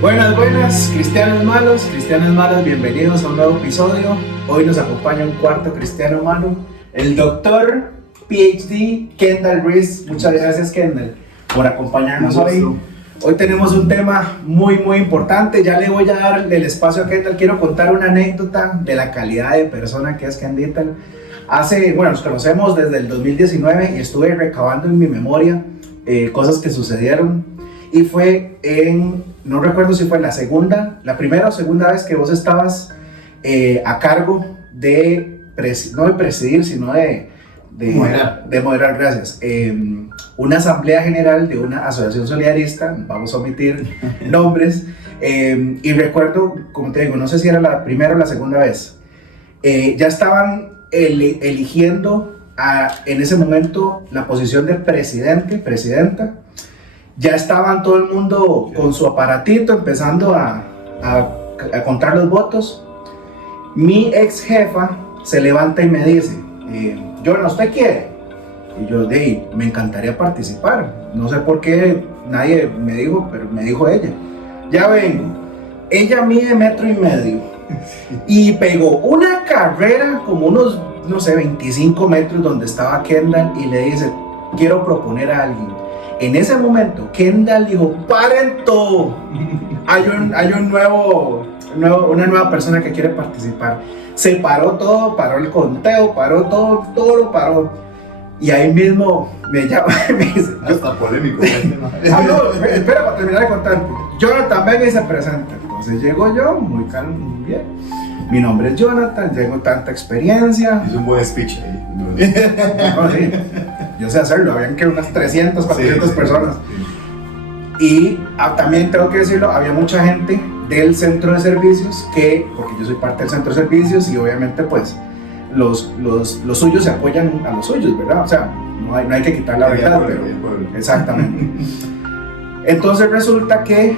Buenas, cristianos malos, cristianas malas, bienvenidos a un nuevo episodio. Hoy nos acompaña un cuarto cristiano malo, el doctor PhD Kendall Reese. Muchas gracias, Kendall, por acompañarnos hoy. Hoy tenemos un tema muy importante. Ya le voy a dar el espacio a Kendall. Quiero contar una anécdota de la calidad de persona que es Kendall. Nos conocemos desde el 2019 y estuve recabando en mi memoria cosas que sucedieron. Y fue no recuerdo si fue la primera o segunda vez que vos estabas a cargo no de presidir, sino de moderar, gracias. Una asamblea general de una asociación solidarista, vamos a omitir nombres, y recuerdo, como te digo, no sé si era la primera o la segunda vez, ya estaban eligiendo en ese momento la posición de presidenta. Ya estaban todo el mundo con su aparatito empezando a contar los votos. Mi ex jefa se levanta y me dice, Jonah, ¿usted quiere? Y yo, me encantaría participar. No sé por qué nadie me dijo, pero me dijo ella. Ya vengo. Ella mide 1.5 metros y pegó una carrera como unos, 25 metros donde estaba Kendall y le dice, quiero proponer a alguien. En ese momento, Kendall dijo, ¡paren todo! Hay una nueva persona que quiere participar. Se paró todo, paró el conteo, paró todo lo paró. Y ahí mismo me llama y me dice... Hasta polémico. Espera, para terminar de contar. Jonathan, venga y se presenta. Entonces llego yo, muy calmo, muy bien. Mi nombre es Jonathan, tengo tanta experiencia. Es un buen speech ahí. Sí. Yo sé hacerlo, habían que unas 300, 400 personas. Y también tengo que decirlo, había mucha gente del centro de servicios porque yo soy parte del centro de servicios y obviamente pues los suyos se apoyan a los suyos, ¿verdad? O sea, no hay que quitar la verdad, pero exactamente. Entonces resulta que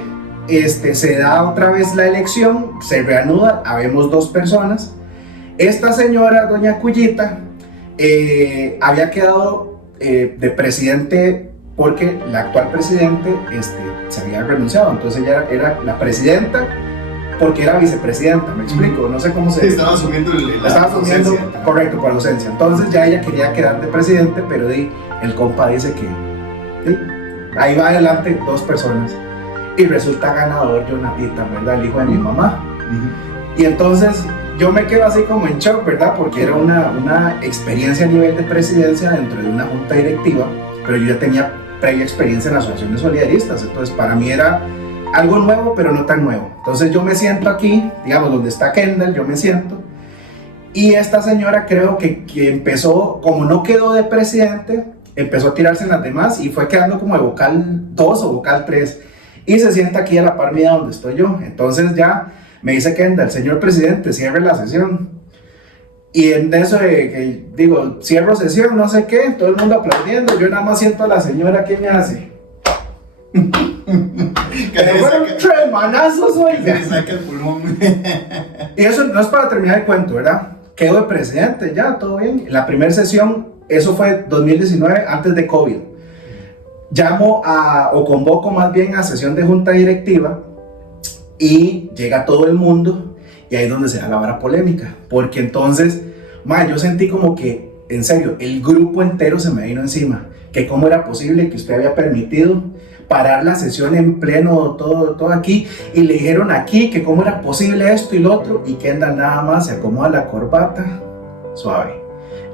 se da otra vez la elección, se reanuda, habemos 2 personas. Esta señora, doña Cuyita, había quedado de presidente porque la actual presidente se había renunciado, entonces ella era la presidenta porque era vicepresidenta, me explico, no sé cómo se... Estaba asumiendo ausencia. Correcto, por ausencia. Entonces ya ella quería quedar de presidente, pero el compa dice que ahí va adelante 2 personas y resulta ganador Jonathan, ¿verdad? El hijo de mi mamá. Y entonces yo me quedo así como en shock, ¿verdad? Porque era una experiencia a nivel de presidencia dentro de una junta directiva, pero yo ya tenía previa experiencia en asociaciones solidaristas, entonces para mí era algo nuevo, pero no tan nuevo. Entonces yo me siento aquí, digamos, donde está Kendall, yo me siento, y esta señora creo que empezó, como no quedó de presidente, empezó a tirarse en las demás y fue quedando como de vocal 2 o vocal 3, y se sienta aquí a la par mía donde estoy yo. Entonces ya me dice Kendall, señor presidente, cierre la sesión. Y en eso digo, cierro sesión, no sé qué, todo el mundo aplaudiendo, yo nada más siento a la señora que me hace. Fueron 3 manazos, oiga. Se saca el pulmón. Y eso no es para terminar el cuento, ¿verdad? Quedo de presidente, ya, todo bien. La primera sesión, eso fue 2019, antes de COVID. Convoco más bien a sesión de junta directiva y llega todo el mundo y ahí es donde se da la vara polémica, porque entonces, yo sentí como que, en serio, el grupo entero se me vino encima, que cómo era posible que usted había permitido parar la sesión en pleno, todo aquí, y le dijeron aquí que cómo era posible esto y lo otro, y Kendall nada más se acomoda la corbata, suave.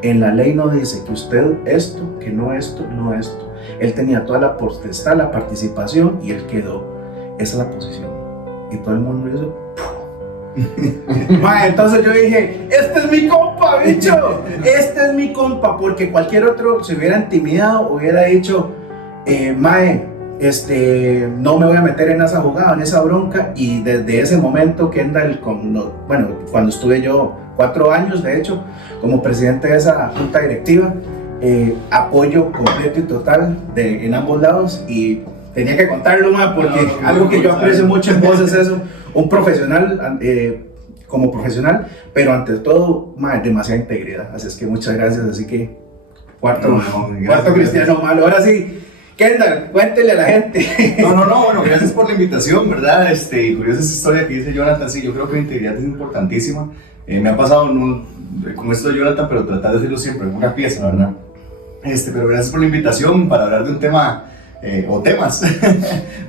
En la ley no dice que usted esto, que no esto, no esto. Él tenía toda la potestad, la participación, y él quedó. Esa es la posición. Y todo el mundo hizo... Entonces yo dije, este es mi compa, bicho. Este es mi compa, porque cualquier otro se hubiera intimidado, hubiera dicho, no me voy a meter en esa jugada, en esa bronca. Y desde ese momento Kendall, cuando estuve yo 4 años de hecho como presidente de esa junta directiva, apoyo completo y total en ambos lados, y tenía que contarlo, porque algo que yo aprecio mucho en vos es eso, un profesional, como profesional, pero ante todo, demasiada integridad. Así es que muchas gracias. Así que cuarto cristiano malo. Ahora sí, Kendall, cuéntele a la gente. No, bueno, gracias por la invitación, ¿verdad? Curiosa esa historia que dice Jonathan, sí, yo creo que la integridad es importantísima. Me ha pasado con esto de Jonathan, pero tratar de decirlo siempre en una pieza, ¿verdad? Pero gracias por la invitación para hablar de un tema, o temas,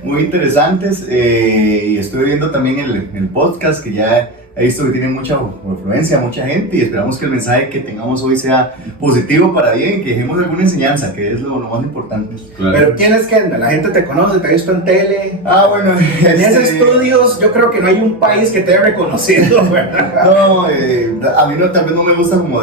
muy interesantes. Y estoy viendo también el podcast que ya he visto que tiene mucha influencia, mucha gente, y esperamos que el mensaje que tengamos hoy sea positivo para bien, que dejemos alguna enseñanza, que es lo más importante. Claro. Pero ¿quién es Kendall? La gente te conoce, te ha visto en tele. Bueno. Tenés estudios, yo creo que no hay un país que te haya reconocido, ¿verdad? No, a mí tal vez no me gusta como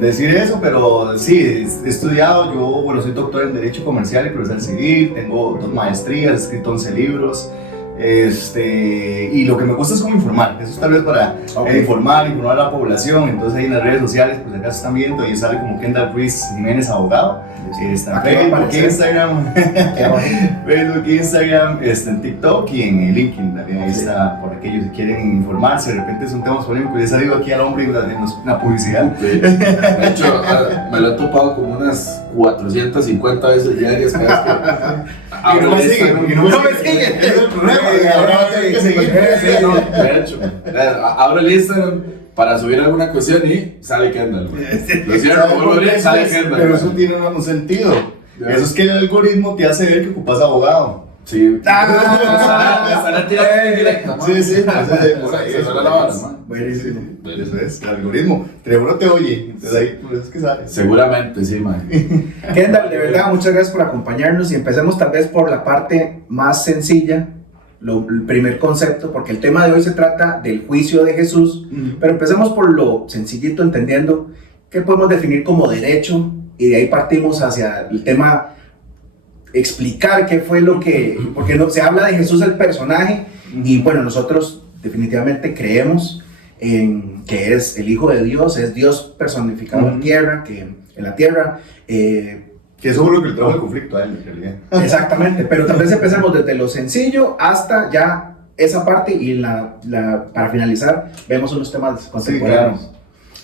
decir eso, pero sí, he estudiado, yo, soy doctor en Derecho Comercial y Procesal Civil, tengo 2 maestrías, he escrito 11 libros. Y lo que me gusta es como informar, eso es tal vez para informar a la población. Entonces ahí en las redes sociales, pues acá se están viendo, ahí sale como Kendall Ruiz Jiménez Abogado, está en Facebook, Instagram, en TikTok y en LinkedIn también, ahí está, por aquellos que quieren informarse, de repente son temas polémicos, ya salido aquí al hombre en la publicidad. De hecho, me lo he topado como unas 450 veces diarias cada vez que y no me siguen, es el problema. Ahora va a tener que seguir. De hecho, abro el Instagram para subir alguna cuestión y sale Kendall. Lo cierto, sale Kendall. Pero eso tiene un sentido. Eso es que el algoritmo te hace ver que ocupas abogado. Sí. Estará tirando directo. Sí. Buenísimo. Eso es, el algoritmo. Teléfono te oye, entonces ahí por eso es que sale. Seguramente, sí, man. Kendall, de verdad, muchas gracias por acompañarnos y empecemos tal vez por la parte más sencilla, el primer concepto, porque el tema de hoy se trata del juicio de Jesús, pero empecemos por lo sencillito, entendiendo qué podemos definir como derecho y de ahí partimos hacia el tema, explicar qué fue lo que, porque no, se habla de Jesús el personaje y bueno, nosotros definitivamente creemos en que es el Hijo de Dios, es Dios personificado en la tierra, que eso es lo que le trajo el conflicto a él, en realidad. Exactamente, pero tal vez empecemos desde lo sencillo hasta ya esa parte y para finalizar vemos unos temas contemporáneos. Sí,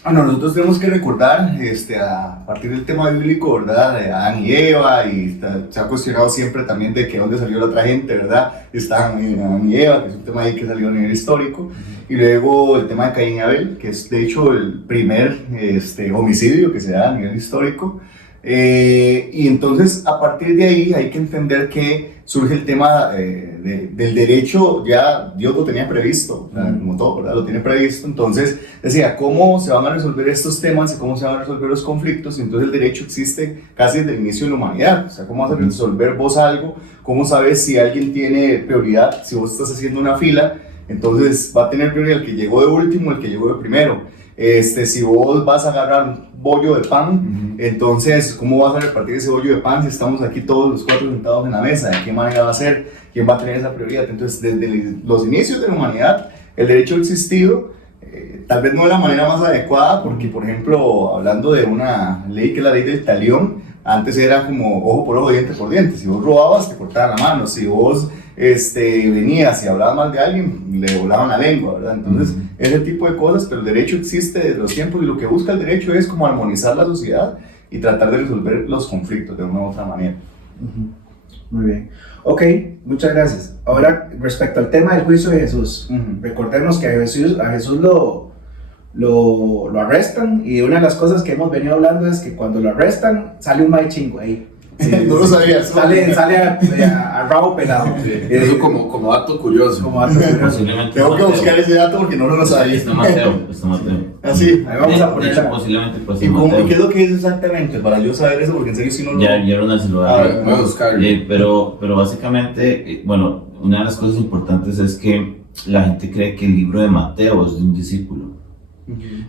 claro. Nosotros tenemos que recordar, a partir del tema bíblico, ¿verdad? De Adán y Eva, y se ha cuestionado siempre también de que dónde salió la otra gente, ¿verdad? Están Adán y Eva, que es un tema ahí que salió a nivel histórico, y luego el tema de Caín y Abel, que es de hecho el primer homicidio que se da a nivel histórico. Y entonces a partir de ahí hay que entender que surge el tema del derecho. Ya Dios lo tenía previsto, como todo, ¿verdad? Lo tiene previsto. Entonces decía cómo se van a resolver estos temas y cómo se van a resolver los conflictos. Y entonces el derecho existe casi desde el inicio de la humanidad. O sea, cómo vas a resolver vos algo, cómo sabes si alguien tiene prioridad. Si vos estás haciendo una fila, entonces va a tener prioridad el que llegó de último, el que llegó de primero. Si vos vas a agarrar un bollo de pan, entonces ¿cómo vas a repartir ese bollo de pan si estamos aquí todos los 4 sentados en la mesa? ¿De qué manera va a ser? ¿Quién va a tener esa prioridad? Entonces desde los inicios de la humanidad el derecho ha existido, tal vez no de la manera más adecuada, porque por ejemplo hablando de una ley que es la ley del talión, antes era como ojo por ojo, diente por diente. Si vos robabas te cortaban la mano, si vos venías y hablabas mal de alguien, le volaban la lengua, ¿verdad? Entonces, ese tipo de cosas, pero el derecho existe desde los tiempos y lo que busca el derecho es como armonizar la sociedad y tratar de resolver los conflictos de una u otra manera. Muy bien. Ok, muchas gracias. Ahora, respecto al tema del juicio de Jesús, recordemos que a Jesús lo arrestan y una de las cosas que hemos venido hablando es que cuando lo arrestan sale un mae chingo ahí. Sí, no lo sabía. Sale a rabo pelado. Sí, eso como dato curioso. Tengo que buscar ese dato porque no lo sabía. Está Mateo. Así. Ahí vamos a poner. Posiblemente ¿Y qué es lo que dice exactamente? Para yo saber eso, porque en serio si no lo... Ya Ronald se lo va a voy a buscar. Pero básicamente, bueno, una de las cosas importantes es que la gente cree que el libro de Mateo es de un discípulo.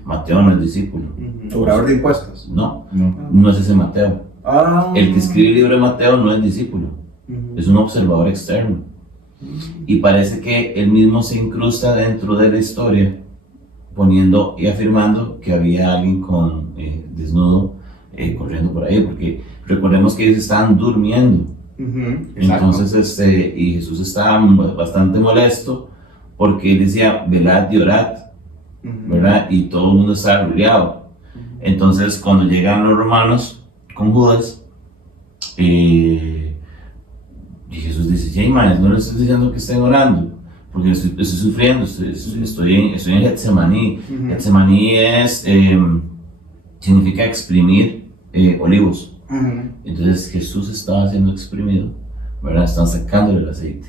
Mateo no es discípulo. Cobrador de impuestos. No es ese Mateo. El que escribe el libro de Mateo no es discípulo, es un observador externo. Y parece que él mismo se incrusta dentro de la historia, poniendo y afirmando que había alguien desnudo corriendo por ahí, porque recordemos que ellos estaban durmiendo. Entonces, y Jesús estaba bastante molesto porque él decía, velad y orad, ¿verdad? Y todo el mundo estaba rodeado. Entonces, cuando llegan los romanos con Judas, Y Jesús dice, hey, man, no les estoy diciendo que estén orando, porque estoy sufriendo, estoy en Getsemaní. Getsemaní significa exprimir olivos. Entonces Jesús estaba siendo exprimido, ¿verdad? Están sacándole el aceite.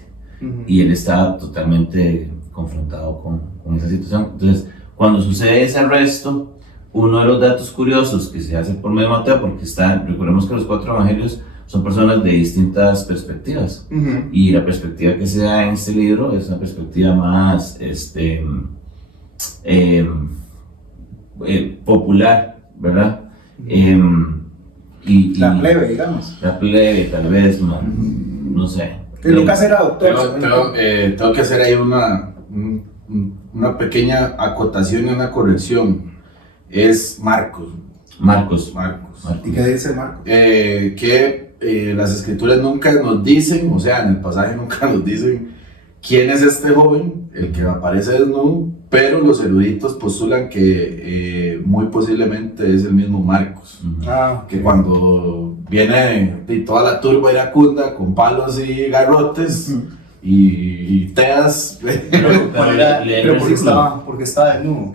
Y él estaba totalmente confrontado con esa situación. Entonces, cuando sucede ese arresto, uno de los datos curiosos que se hace por medio de Mateo, porque recordemos que los 4 evangelios son personas de distintas perspectivas, y la perspectiva que se da en este libro es una perspectiva más popular, ¿verdad? La plebe, digamos. La plebe, tal vez, no sé. Y Lucas era doctor. Tengo que hacer ahí una pequeña acotación y una corrección. Es Marcos. ¿Y qué dice Marcos? Que las escrituras nunca nos dicen, o sea, en el pasaje nunca nos dicen quién es este joven, el que aparece desnudo, pero los eruditos postulan que muy posiblemente es el mismo Marcos. Que cuando viene toda la turba iracunda con palos y garrotes y teas. Pero ¿por qué estaba desnudo?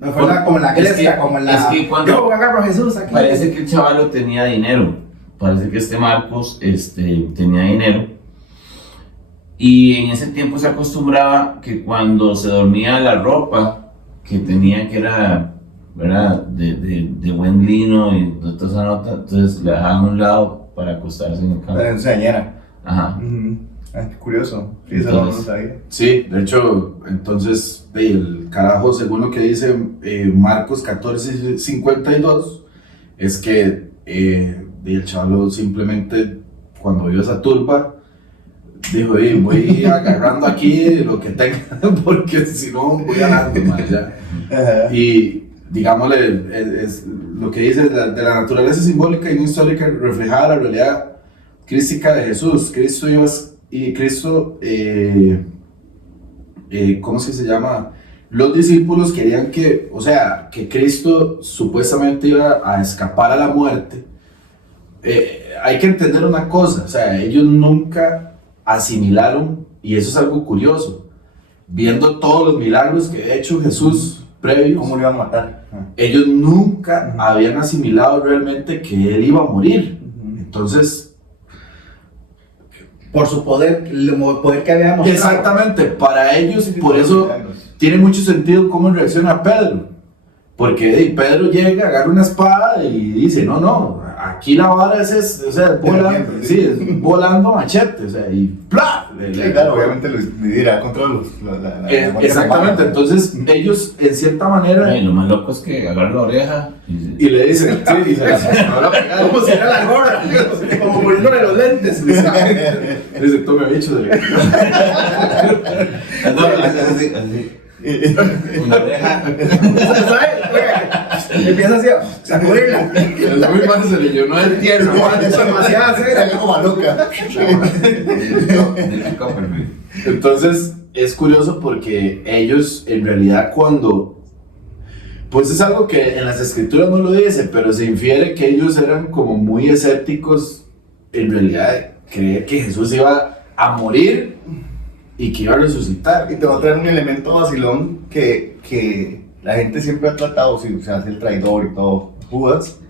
No fue como en la Grecia, como en la... Es que cuando yo agarro a Jesús aquí. Parece que el chavalo tenía dinero. Parece que este Marcos tenía dinero. Y en ese tiempo se acostumbraba que cuando se dormía la ropa que tenía, que era, ¿verdad?, de buen lino y de toda esa nota, entonces le dejaban a un lado para acostarse en el campo. Para que no se dañara. Ajá. Qué curioso. Sí, Entonces, eso no lo sabía. Sí, de hecho, entonces, el carajo, según lo que dice Marcos 14:52, es que el chavalo simplemente, cuando vio esa turba, dijo, voy agarrando aquí lo que tenga, porque si no voy ganando, man, ya. Y, digámosle, es lo que dice de la naturaleza simbólica y no histórica reflejada la realidad crística de Jesús. Cristo ¿cómo es que se llama? Los discípulos querían que Cristo supuestamente iba a escapar a la muerte. Hay que entender una cosa, o sea, ellos nunca asimilaron, y eso es algo curioso, viendo todos los milagros que ha hecho Jesús previos, ¿Cómo lo iban a matar? ellos nunca habían asimilado realmente que él iba a morir. Entonces, por su poder, el poder que había mostrado. exactamente, para ellos, por eso tiene mucho sentido cómo reacciona Pedro, porque Pedro llega, agarra una espada y dice, no, aquí la vara es volando machete, o sea, y ¡plá! Claro, obviamente le dirá contra exactamente, entonces ellos en cierta manera Lo más loco es que agarra la oreja y le dicen, sí, y se la van a pegar. Como si era la gorra, como poniéndole los lentes. Dice, tome bicho de así. Una oreja. ¿Sabes? Empieza así a sacudirla. Es muy mal, se le llenó de tierra, man. Es demasiado Salió como loca. Entonces es curioso porque ellos en realidad pues es algo que en las escrituras no lo dice, pero se infiere que ellos eran como muy escépticos en realidad, creer que Jesús iba a morir y que iba a resucitar. Y te voy a traer un elemento vacilón que la gente siempre ha tratado, si se hace el traidor y todo, Judas,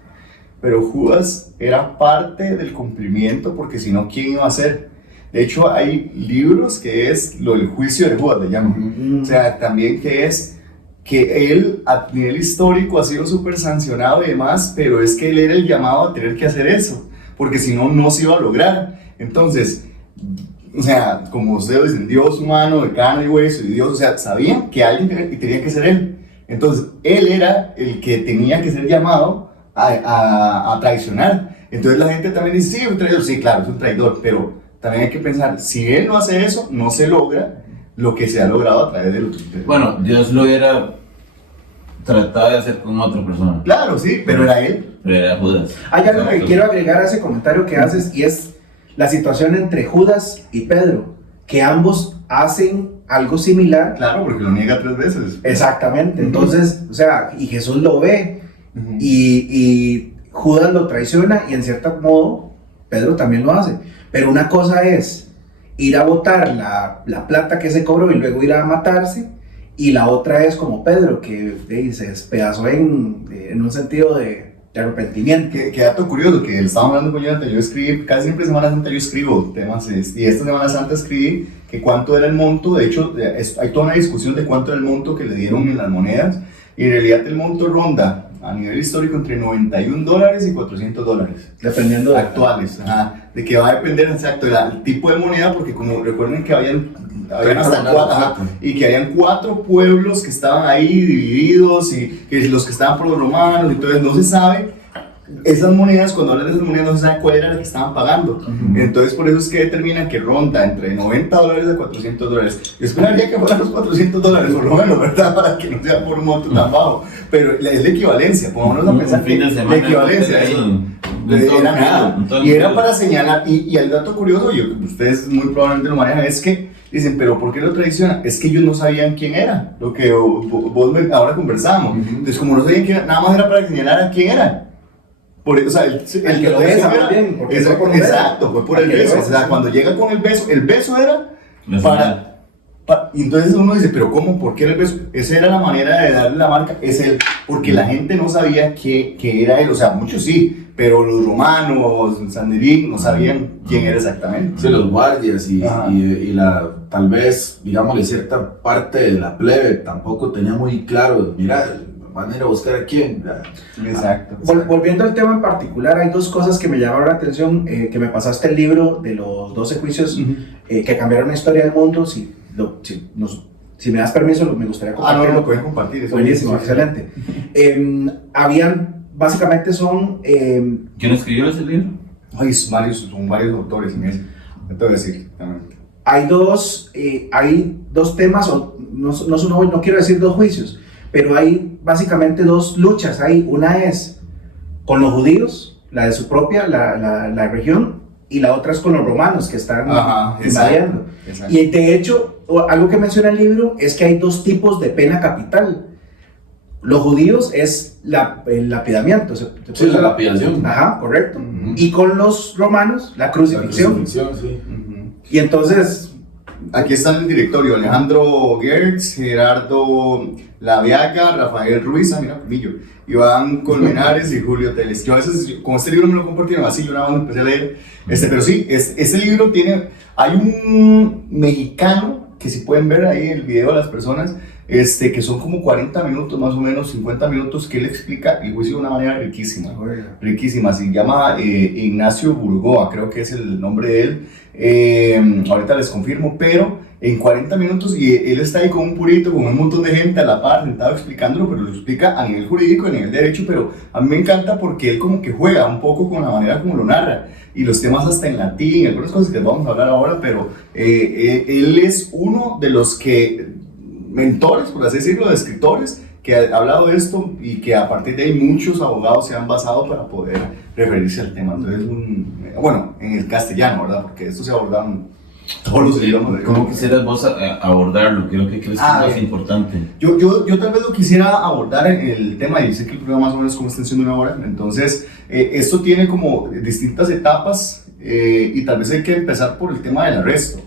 pero Judas era parte del cumplimiento, porque si no, ¿quién iba a ser? De hecho, hay libros que es lo del juicio de Judas, le llaman. O sea, también que es que él a nivel histórico ha sido súper sancionado y demás, pero es que él era el llamado a tener que hacer eso, porque si no, no se iba a lograr. Entonces, o sea, como ustedes dicen, Dios humano, de carne y hueso, y Dios, o sea, sabían que alguien tenía que ser él. Entonces, él era el que tenía que ser llamado a traicionar. Entonces la gente también dice, sí, un traidor, sí, claro, es un traidor, pero también hay que pensar, si él no hace eso, no se logra lo que se ha logrado a través de los... Bueno, Dios lo hubiera tratado de hacer con otra persona. Claro, sí, pero era él. Pero era Judas. Hay algo que quiero agregar a ese comentario que haces, y es la situación entre Judas y Pedro, que ambos hacen algo similar. Claro, porque lo niega 3 veces. Exactamente, entonces, o sea, y Jesús lo ve, y Judas lo traiciona, y en cierto modo, Pedro también lo hace. Pero una cosa es ir a botar la plata que se cobró y luego ir a matarse, y la otra es como Pedro, que se despedazó en un sentido de arrepentimiento. Que dato curioso, que estábamos hablando con Jonathan, yo escribí, casi siempre Semana Santa yo escribo temas, y esta Semana Santa escribí que cuánto era el monto, de hecho hay toda una discusión de cuánto era el monto que le dieron en las monedas, y en realidad el monto ronda a nivel histórico entre $91 y $400. Dependiendo de actuales, de que va a depender exacto del tipo de moneda, porque como recuerden que habían hasta cuatro, y que habían 4 pueblos que estaban ahí divididos, y que los que estaban por los romanos, entonces no se sabe. Esas monedas, cuando hablan de esas monedas, no se sabe cuál era la que estaban pagando. Entonces, por eso es que determinan que ronda entre $90 a $400. Yo esperaría que fueran los $400, por lo menos, ¿verdad? Para que no sea por un monto tan bajo. Pero es la equivalencia, pongámonos a pensar que la equivalencia era nada. Y era para señalar, y el dato curioso, ustedes muy probablemente lo manejan, es que dicen, pero ¿por qué lo tradicionan? Es que ellos no sabían quién era, lo que vos ahora conversamos. Entonces, como no sabían quién era, nada más era para señalar a quién era. O sea, el que lo besa también, exacto, fue por el beso. O sea, cuando llega con el beso era y entonces uno dice, pero ¿cómo? ¿Por qué era el beso? Esa era la manera de darle la marca, es él, porque la gente no sabía que era él, o sea, muchos sí, pero los romanos, Sanderín, no sabían quién era exactamente. Sí, los guardias y tal vez, digámosle, cierta parte de la plebe tampoco tenía muy claro, mira, van a ir a buscar a quién. Exacto. Volviendo al tema en particular, hay 2 cosas que me llamaron la atención, que me pasaste el libro de los 12 juicios que cambiaron la historia del mundo. Si me das permiso, me gustaría compartirlo. No, lo pueden compartir. Buenísimo, excelente. Básicamente son... ¿Quién escribió ese libro? Ay, son varios autores en ese. Te voy a decir, también. Hay dos temas, no quiero decir 2 juicios, pero hay básicamente 2 luchas. Una es con los judíos, la de su propia, la región, y la otra es con los romanos que están invadiendo. Y de hecho, algo que menciona el libro es que hay 2 tipos de pena capital. Los judíos es el lapidamiento. Sí, la lapidación. Ajá, correcto. Y con los romanos, la crucifixión. Sí. Y entonces... Aquí están en el directorio: Alejandro Gertz, Gerardo Laviaga, Rafael Ruiz, mira, Pillo, Iván Colmenares y Julio Teles. Yo a veces, con este libro me lo compartieron así, yo nada más empecé a leer. Pero sí, este libro hay un mexicano, que si pueden ver ahí el video de las personas, que son como 40 minutos, más o menos 50 minutos, que él explica el juicio de una manera riquísima, riquísima. Se llama Ignacio Burgoa, creo que es el nombre de él. Ahorita les confirmo, pero en 40 minutos, y él está ahí con un purito, con un montón de gente a la par, sentado explicándolo, pero lo explica a nivel jurídico, a nivel derecho, pero a mí me encanta porque él como que juega un poco con la manera como lo narra, y los temas hasta en latín, algunas cosas que vamos a hablar ahora, pero él es uno de los mentores, por así decirlo, de escritores, que ha hablado de esto, y que a partir de ahí muchos abogados se han basado para poder referirse al tema. Entonces, bueno, en el castellano, ¿verdad? Porque esto se aborda en todos los idiomas. ¿Cómo quisieras vos abordarlo? ¿Qué es lo que crees que es más importante? Yo tal vez lo quisiera abordar en el tema, y sé que el programa más o menos es como extensión de 1 hora, entonces esto tiene como distintas etapas, y tal vez hay que empezar por el tema del arresto.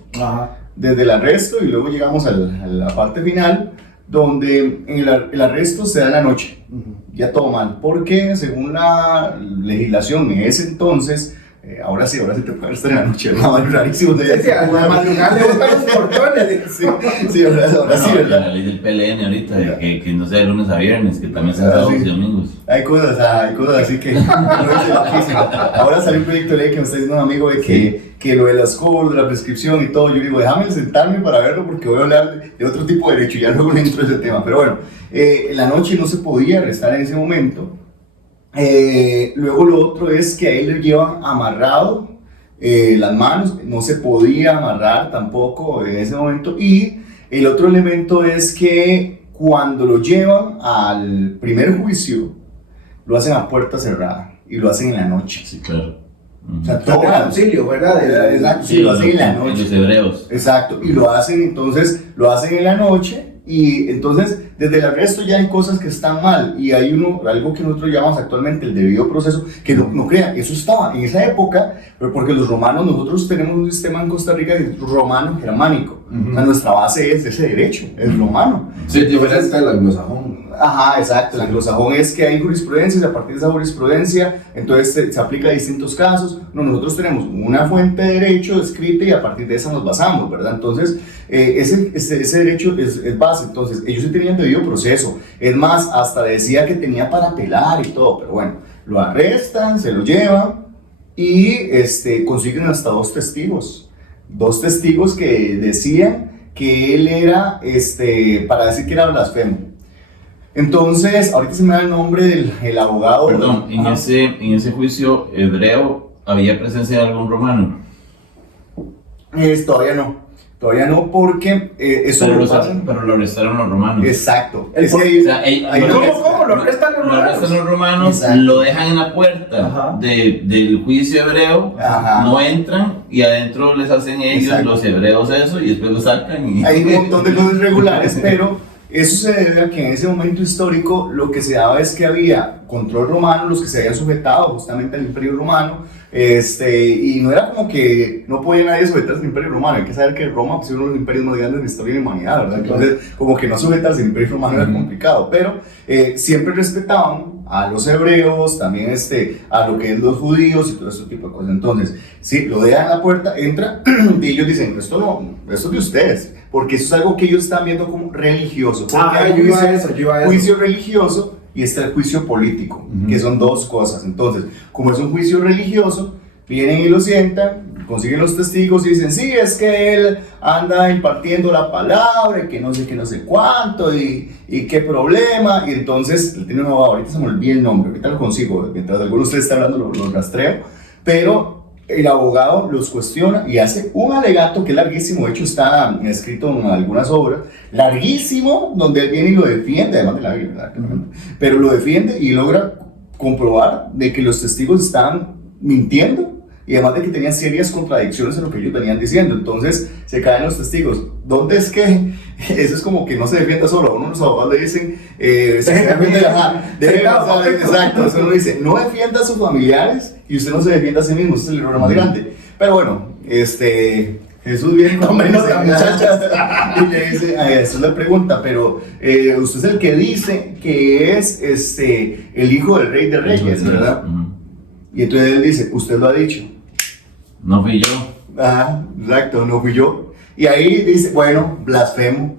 Desde el arresto, y luego llegamos a la parte final, donde el arresto se da en la noche. Ya todo mal, porque según la legislación en ese entonces, ahora sí te puede arrestar en la noche, ¿verdad? Rarísimo. Sí, a la madrugada le botan los portones. Sí, ahora sí, ¿verdad? La ley del PLN ahorita, que no sea de lunes a viernes, que también sean sábados y domingos. Hay cosas así que no es bajísimo. Ahora salió un proyecto de ley que me está diciendo un amigo de que lo de las cobros, de la prescripción y todo. Yo digo, déjame sentarme para verlo, porque voy a hablar de otro tipo de derecho, y ya luego le entro a ese tema. Pero bueno, en la noche no se podía arrestar en ese momento. Luego lo otro es que a él le llevan amarrado las manos, no se podía amarrar tampoco en ese momento. Y el otro elemento es que cuando lo llevan al primer juicio, lo hacen a puerta cerrada y lo hacen en la noche. Sí, claro. O sea, todo el auxilio, ¿verdad? Exacto, sí, lo hacen en la noche. Los hebreos. Exacto, y lo hacen en la noche, Y entonces, desde el arresto ya hay cosas que están mal y hay algo que nosotros llamamos actualmente el debido proceso, que no crean, eso estaba en esa época, pero porque los romanos, nosotros tenemos un sistema en Costa Rica que es romano germánico, o sea, nuestra base es ese derecho, es romano. Sí, diferente al anglosajón. Ajá, exacto, el anglosajón es que hay jurisprudencia y a partir de esa jurisprudencia entonces se aplica a distintos casos. No, nosotros tenemos una fuente de derecho escrita y a partir de esa nos basamos, ¿verdad? Entonces ese derecho es base, entonces ellos sí tenían debido proceso, es más, hasta decía que tenía para apelar y todo, pero bueno, lo arrestan, se lo llevan y consiguen hasta dos testigos que decían que él era, para decir que era blasfemo. Entonces, ahorita se me da el nombre del abogado. Perdón, en ese juicio hebreo, ¿había presencia de algún romano? Todavía no, porque eso Pero, lo pasa. pero lo arrestaron los romanos. Exacto. ¿Cómo lo arrestan los Lo romanos? arrestan los romanos, Exacto. lo dejan en la puerta del juicio hebreo, Ajá. no entran y adentro les hacen ellos, Exacto. los hebreos, eso y después lo sacan. Y... Hay un montón de cosas irregulares, pero eso se debe a que en ese momento histórico lo que se daba es que había control romano, los que se habían sujetado justamente al Imperio Romano, y no era como que no podía nadie sujetarse al Imperio Romano. Hay que saber que Roma es uno de los imperios más grandes de la historia de la humanidad, ¿verdad? Entonces, como que no sujetarse al Imperio Romano era complicado, pero siempre respetaban a los hebreos, también a lo que es los judíos y todo ese tipo de cosas. Entonces, sí, lo dejan en la puerta, entra y ellos dicen, esto es de ustedes, porque eso es algo que ellos están viendo como religioso. Porque hay yo iba a eso. juicio religioso y está el juicio político, que son dos cosas. Entonces, como es un juicio religioso, vienen y lo sientan, consiguen los testigos y dicen, sí, es que él anda impartiendo la palabra y que no sé cuánto y qué problema. Y entonces, él tiene un abogado, ahorita se me olvida el nombre, ahorita lo consigo, mientras alguno de ustedes está hablando lo rastreo, pero el abogado los cuestiona y hace un alegato que es larguísimo, de hecho está escrito en algunas obras, larguísimo, donde él viene y lo defiende, además de la Biblia, pero lo defiende y logra comprobar de que los testigos estaban mintiendo y además de que tenían serias contradicciones en lo que ellos venían diciendo. Entonces se caen los testigos. ¿Dónde es que eso es como que no se defienda solo? A uno de los abogados le dicen, exacto, eso uno dice, no defienda a sus familiares y usted no se defienda a sí mismo, ese es el error más grande. Pero bueno, Jesús viene con menos muchachas y le dice, esa es la pregunta, pero usted es el que dice que es el hijo del rey de reyes, ¿verdad? Y entonces él dice, usted lo ha dicho. No fui yo. Ajá, exacto, no fui yo. Y ahí dice, bueno, blasfemo.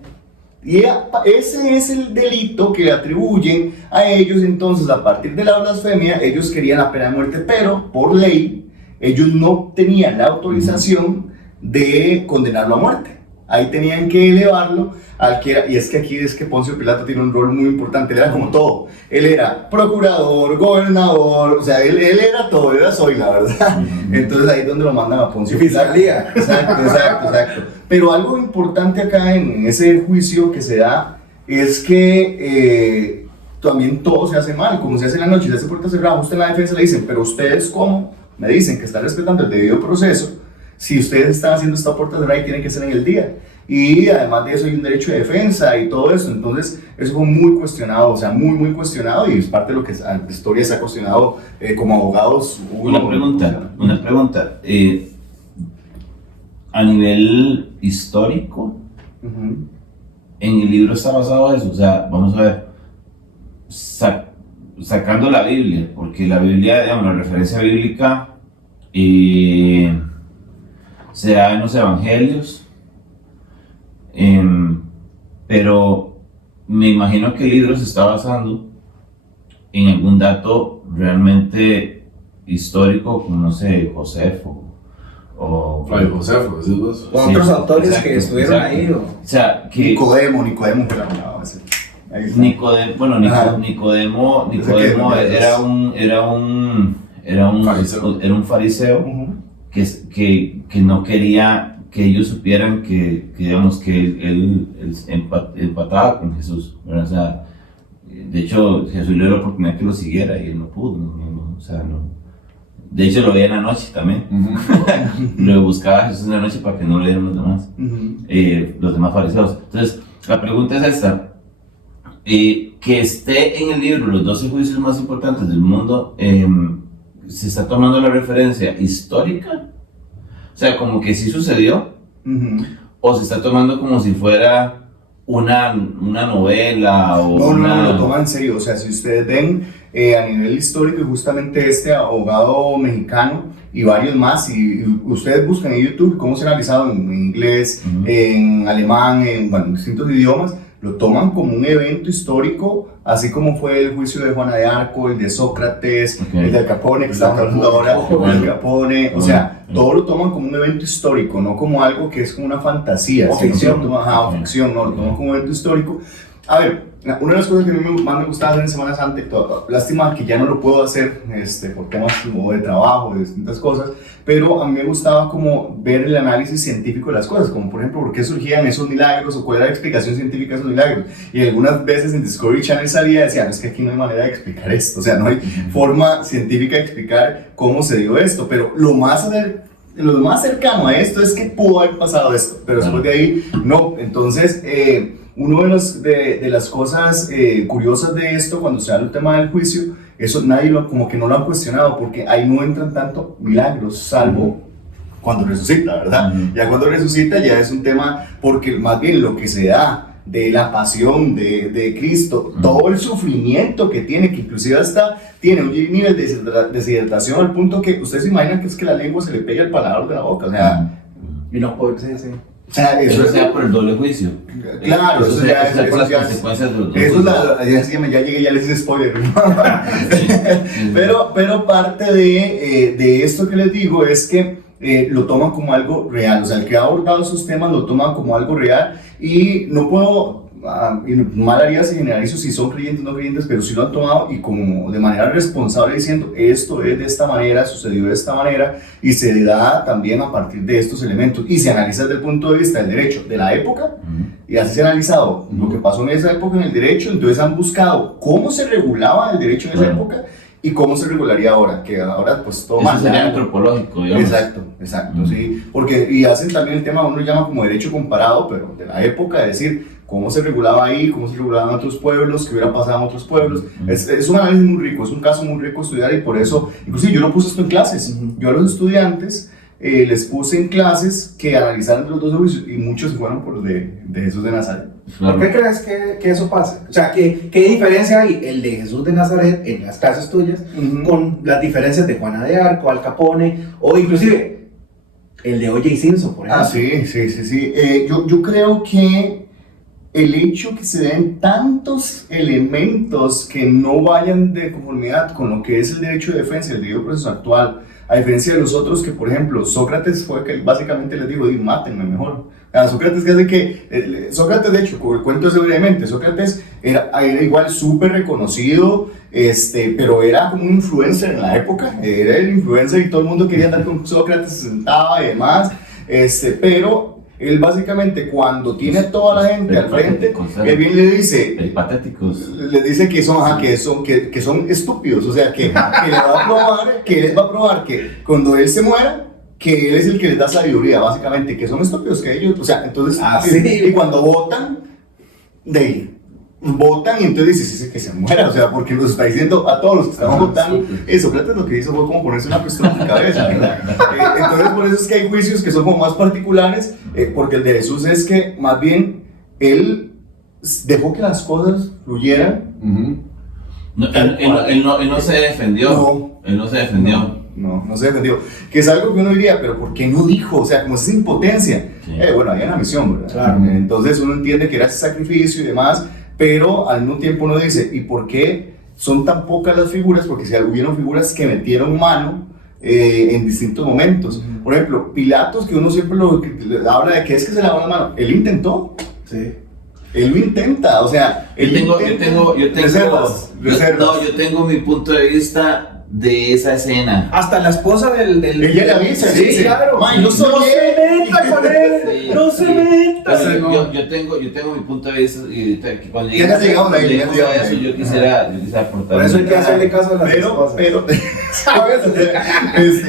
Y ese es el delito que le atribuyen a ellos. Entonces, a partir de la blasfemia, ellos querían la pena de muerte, pero por ley, ellos no tenían la autorización de condenarlo a muerte. Ahí tenían que elevarlo al que era, y es que aquí es que Poncio Pilato tiene un rol muy importante, él era como todo, él era procurador, gobernador, o sea, él era todo, él era Zoila, ¿verdad? Entonces ahí es donde lo mandan a Poncio Pilato. Fiscalía. Exacto. Pero algo importante acá en ese juicio que se da es que también todo se hace mal, como se hace en la noche, se hace puerta cerrada, usted en la defensa le dicen, pero ustedes ¿cómo? Me dicen que están respetando el debido proceso, si ustedes están haciendo esta puerta cerrada y tienen que ser en el día. Y además de eso hay un derecho de defensa y todo eso, entonces eso fue muy cuestionado, o sea, muy cuestionado y es parte de lo que la historia se ha cuestionado como abogados. Una pregunta. A nivel histórico, en el libro está basado eso, o sea, vamos a ver, sacando la Biblia, porque la Biblia, digamos, la referencia bíblica se da en los evangelios, pero me imagino que el libro se está basando en algún dato realmente histórico, como no sé, Josefo o Flavio Josefo, esos dos. O otros autores que estuvieron ahí. O sea, que Nicodemo fue la palabra. Nicodemo era un fariseo que no quería que ellos supieran que digamos que él empataba con Jesús, ¿verdad? O sea, de hecho Jesús le dio la oportunidad que lo siguiera y él no pudo, o sea, no. De hecho lo veía en la noche también. Lo buscaba a Jesús en la noche para que no lo vieran los demás fariseos. Entonces La pregunta es esta. Que esté en el libro los 12 juicios más importantes del mundo, ¿se está tomando la referencia histórica? O sea, como que sí sucedió, o se está tomando como si fuera una novela o no, lo toman en serio. O sea, si ustedes ven a nivel histórico, y justamente este abogado mexicano y varios más, y ustedes buscan en YouTube cómo se ha analizado en inglés, en alemán, en distintos idiomas, lo toman como un evento histórico, así como fue el juicio de Juana de Arco, el de Sócrates, el de Al Capone, que estamos hablando ahora, el de Al Capone, o sea, todo lo toman como un evento histórico, no como algo que es como una fantasía, o ficción, o ficción, no, lo toman como un evento histórico. A ver, una de las cosas que a mí más me gustaba hacer en Semana Santa, lástima que ya no lo puedo hacer por temas de trabajo, de distintas cosas, pero a mí me gustaba como ver el análisis científico de las cosas, como por ejemplo por qué surgían esos milagros o cuál era la explicación científica de esos milagros. Y algunas veces en Discovery Channel salía y decía, no, es que aquí no hay manera de explicar esto, o sea, no hay forma científica de explicar cómo se dio esto, pero lo más cercano a esto es que pudo haber pasado esto, pero después de ahí no. Entonces, una de las cosas curiosas de esto, cuando se habla del tema del juicio, eso nadie como que no lo ha cuestionado, porque ahí no entran tanto milagros, salvo cuando resucita, ¿verdad? Ya cuando resucita ya es un tema, porque más bien lo que se da de la pasión de Cristo, todo el sufrimiento que tiene, que inclusive hasta tiene un nivel de deshidratación al punto que ustedes se imaginan que es que la lengua se le pega el paladar de la boca, o sea, y no puede ser, sí. O sea, eso sea por el doble juicio. Claro, eso ya es por las consecuencias de los dos. Eso ya llegué, ya les hice spoiler. pero parte de esto que les digo es que lo toman como algo real. O sea, el que ha abordado esos temas lo toman como algo real. Y no puedo, mal haría si generalizo si son creyentes o no creyentes, pero sí lo han tomado y como de manera responsable diciendo esto es de esta manera, sucedió de esta manera y se da también a partir de estos elementos y se analiza desde el punto de vista del derecho de la época y así se ha analizado lo que pasó en esa época en el derecho. Entonces han buscado cómo se regulaba el derecho en esa época y cómo se regularía ahora, que ahora pues todo más sería antropológico, digamos. Exacto, sí, porque y hacen también el tema, uno lo llama como derecho comparado, pero de la época, es decir, cómo se regulaba ahí, cómo se regulaban en otros pueblos, qué hubiera pasado en otros pueblos. Es un análisis muy rico, es un caso muy rico estudiar y por eso, inclusive yo lo puse esto en clases, yo a los estudiantes les puse en clases que analizaran los 12 juicios y muchos se fueron por los de Jesús de Nazaret. ¿Por qué crees que eso pasa? O sea, ¿qué diferencia hay el de Jesús de Nazaret en las clases tuyas con las diferencias de Juana de Arco, Al Capone o inclusive el de O.J. Simpson, por ejemplo? Sí. Yo creo que el hecho que se den tantos elementos que no vayan de conformidad con lo que es el derecho de defensa, el debido proceso actual, a diferencia de los otros que, por ejemplo, Sócrates fue que básicamente les dijo, mátenme mejor. A Sócrates que hace que, Sócrates de hecho, el cuento es brevemente, Sócrates era igual súper reconocido, pero era como un influencer en la época, era el influencer y todo el mundo quería andar con Sócrates, se sentaba y demás, pero él básicamente cuando tiene a toda la gente al frente, él bien le dice, le dice que son estúpidos, o sea, que les va a probar que cuando él se muera, que él es el que les da sabiduría, básicamente, que son estúpidos, que ellos, o sea, entonces, y cuando votan, votan y entonces dice que se muera, o sea, porque nos está diciendo a todos los que estaban votando, Sócrates lo que hizo fue como ponerse una pistola en la cabeza, ¿verdad? Entonces por eso es que hay juicios que son como más particulares, porque el de Jesús es que más bien él dejó que las cosas fluyeran. Él no se defendió. Él no se defendió. No se defendió. Que es algo que uno diría, pero ¿por qué no dijo? O sea, como esa impotencia. Sí. Bueno, había una misión, ¿verdad? Claro. Entonces uno entiende que era ese sacrificio y demás, pero al mismo tiempo uno dice, ¿y por qué son tan pocas las figuras? Porque si hubieron figuras que metieron mano en distintos momentos. Por ejemplo, Pilatos, que uno siempre habla de que es que se lavó la mano. Él intentó. Sí. Él lo intenta, o sea, yo tengo mi punto de vista de esa escena. Hasta la esposa del ella le avisa, sí, claro. No se meta con él, no se meta. Yo tengo mi punto de vista y cuando ya llegamos ahí, eso yo quisiera aportar. Por eso hay que hacerle caso a las esposas. Pero, ¿sabes?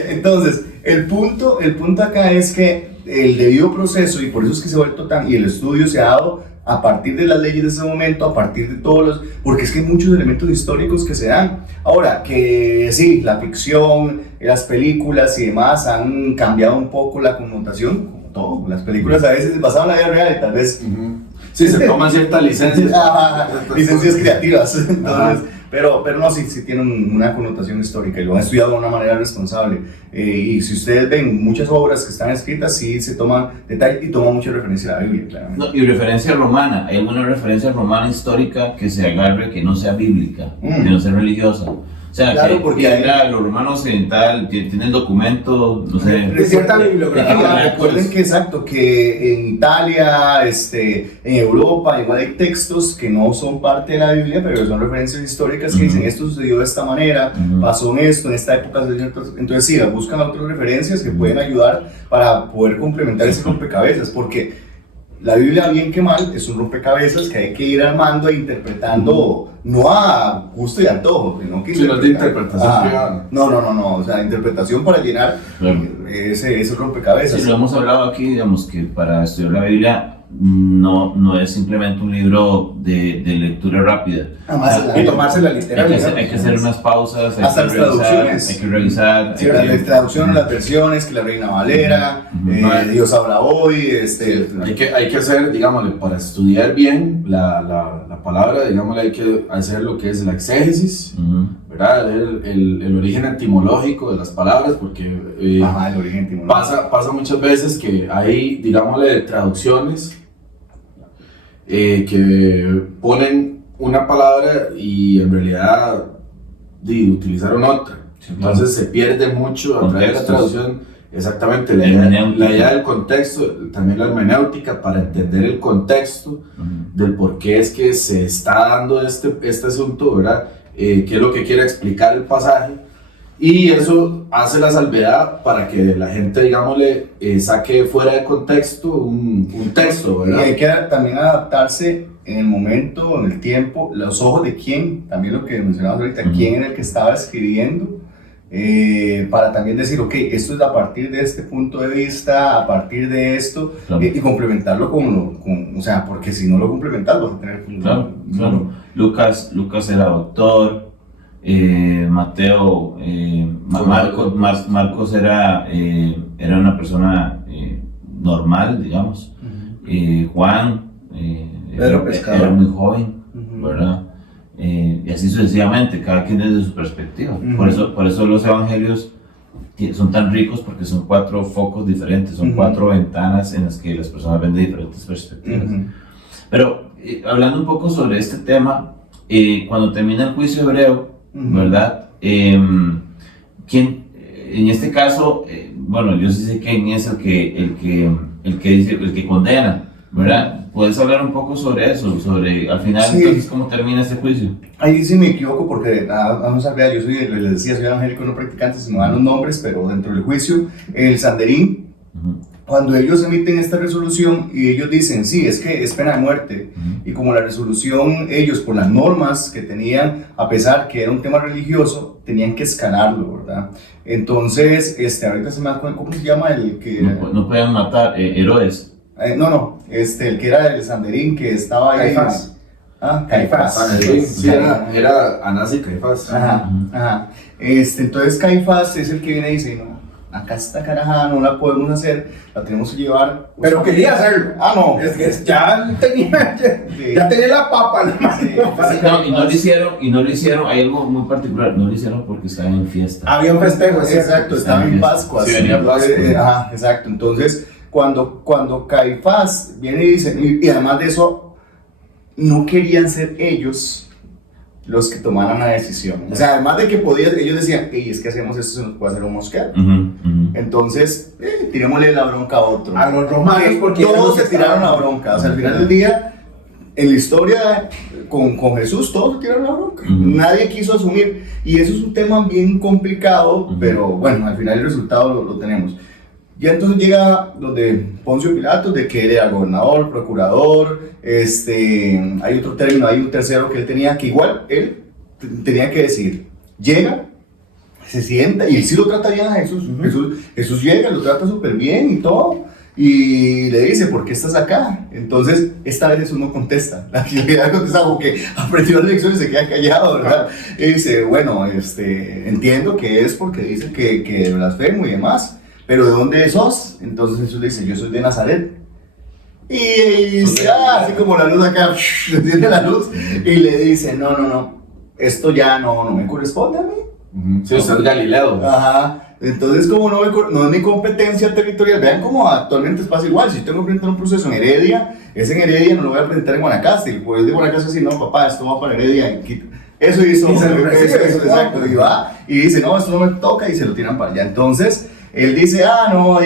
Entonces, el punto acá es que el debido proceso, y por eso es que se ha vuelto tan, y el estudio se ha dado a partir de las leyes de ese momento, a partir de todos los, porque es que hay muchos elementos históricos que se dan. Ahora, que sí, la ficción, las películas y demás han cambiado un poco la connotación, como todo, las películas a veces basadas en la vida real y tal vez... Sí, se toman ciertas licencias. Licencias creativas, entonces... Pero no, sí tienen una connotación histórica y lo han estudiado de una manera responsable. Y si ustedes ven muchas obras que están escritas, sí se toman detalle y toman mucha referencia a la Biblia, claramente. No, y referencia romana, ¿hay alguna referencia romana histórica que se agarre que no sea bíblica, que no sea religiosa? O sea, claro, porque los romanos occidentales tienen documentos, no sé... De cierta bibliografía. Recuerden que exacto, que en Italia, en Europa, igual hay textos que no son parte de la Biblia, pero son referencias históricas que dicen esto sucedió de esta manera, pasó en esto, en esta época, entonces sí, buscan otras referencias que pueden ayudar para poder complementar ese rompecabezas, porque la Biblia, bien que mal, es un rompecabezas que hay que ir armando e interpretando, no a gusto y antojo, sino que... Sí, no es de interpretación privada. No, o sea, interpretación para llenar ese rompecabezas. Sí, lo hemos hablado aquí, digamos, que para estudiar la Biblia no es simplemente un libro de lectura rápida. Y tomársela literal. Hay que hacer unas pausas, hasta las traducciones. Hay que revisar. Sí, las traducciones, las versiones, que la Reina Valera, Dios habla hoy. Hay que hacer, digámosle, para estudiar bien la palabra, digámosle, hay que hacer lo que es la exégesis, ¿verdad? El origen etimológico de las palabras, porque el origen etimológico. pasa muchas veces que hay, digámosle, traducciones que ponen una palabra y en realidad utilizaron otra. Entonces se pierde mucho a través de la traducción. Exactamente, la idea del contexto, también la hermenéutica, para entender el contexto del por qué es que se está dando este asunto, ¿verdad? Qué es lo que quiere explicar el pasaje. Y eso hace la salvedad para que la gente, digámosle, saque fuera de contexto un texto, ¿verdad? Y hay que también adaptarse en el momento, en el tiempo, los ojos de quién, también lo que mencionamos ahorita, quién era el que estaba escribiendo, para también decir, ok, esto es a partir de este punto de vista, a partir de esto, y complementarlo o sea, porque si no lo complementas vas a tener... Claro. Lucas era doctor. Mateo, Marcos era una persona normal, digamos. Juan era muy joven, ¿verdad? Y así sucesivamente, cada quien desde su perspectiva. Por eso los evangelios son tan ricos, porque son 4 focos diferentes, son 4 ventanas en las que las personas ven de diferentes perspectivas. Pero hablando un poco sobre este tema, cuando termina el juicio hebreo, ¿verdad? ¿Quién, en este caso, bueno, yo sí sé quién es el que condena, ¿verdad? ¿Puedes hablar un poco sobre eso? Sobre, al final, sí. Entonces, ¿cómo termina este juicio? Ahí sí me equivoco porque, vamos a ver, yo les decía, soy evangélico no practicante, se me dan los nombres, pero dentro del juicio, el Sanderín, cuando ellos emiten esta resolución y ellos dicen, sí, es que es pena de muerte, y como la resolución, ellos por las normas que tenían, a pesar que era un tema religioso, tenían que escalarlo, ¿verdad? Entonces, ahorita se me acuerda, ¿cómo se llama el que...? No pueden matar héroes. El que era el Sanderín, que estaba ahí... Caifás. Sí, era Anás y Caifás. Ajá. Entonces Caifás es el que viene y dice, no, acá esta caraja no la podemos hacer, la tenemos que llevar. Pero quería hacerlo. No. Es que ya tenía la papa. Y no lo hicieron, hay algo muy particular, no lo hicieron porque estaban en fiesta. Había un festejo, exacto, estaba en Pascua. Sí, venía Pascua. Exacto, entonces cuando Caifás viene y dice, y además de eso, no querían ser ellos los que tomaran la decisión. O sea, además de que ellos decían, es que hacemos esto, se nos puede hacer un mosquero. Entonces, tirémosle la bronca a otro. A los romanos, porque todos se tiraron la bronca. O sea, al final del día, en la historia con Jesús, todos se tiraron la bronca. Nadie quiso asumir. Y eso es un tema bien complicado, pero bueno, al final el resultado lo tenemos. Ya entonces llega donde Poncio Pilato, de que él era gobernador, procurador, hay otro término, hay un tercero que él tenía, que igual él tenía que decir, llega, se sienta, y él sí lo trata bien a Jesús, Jesús llega, lo trata súper bien y todo, y le dice, ¿por qué estás acá? Entonces, esta vez Jesús no contesta. La realidad contesta como que aprendió la lección y se queda callado, ¿verdad? Y dice, bueno, entiendo que es porque dice que blasfemo y demás, pero ¿de dónde sos? Entonces Jesús le dice, yo soy de Nazaret. Y dice, así como la luz acá, le tiene la luz, y le dice, no, esto ya no me corresponde a mí. Sí, usted es Galileo. Ajá. Entonces, como no es mi competencia territorial, vean cómo actualmente pasa igual. Si tengo que presentar un proceso en Heredia, es en Heredia, no lo voy a presentar en Guanacaste. Y pues de Guanacaste así, no, papá, esto va para Heredia. Y Quito. Eso hizo, Y se lo recibe, eso, exacto. Y va y dice, no, esto no me toca, y se lo tiran para allá. Entonces, él dice, no,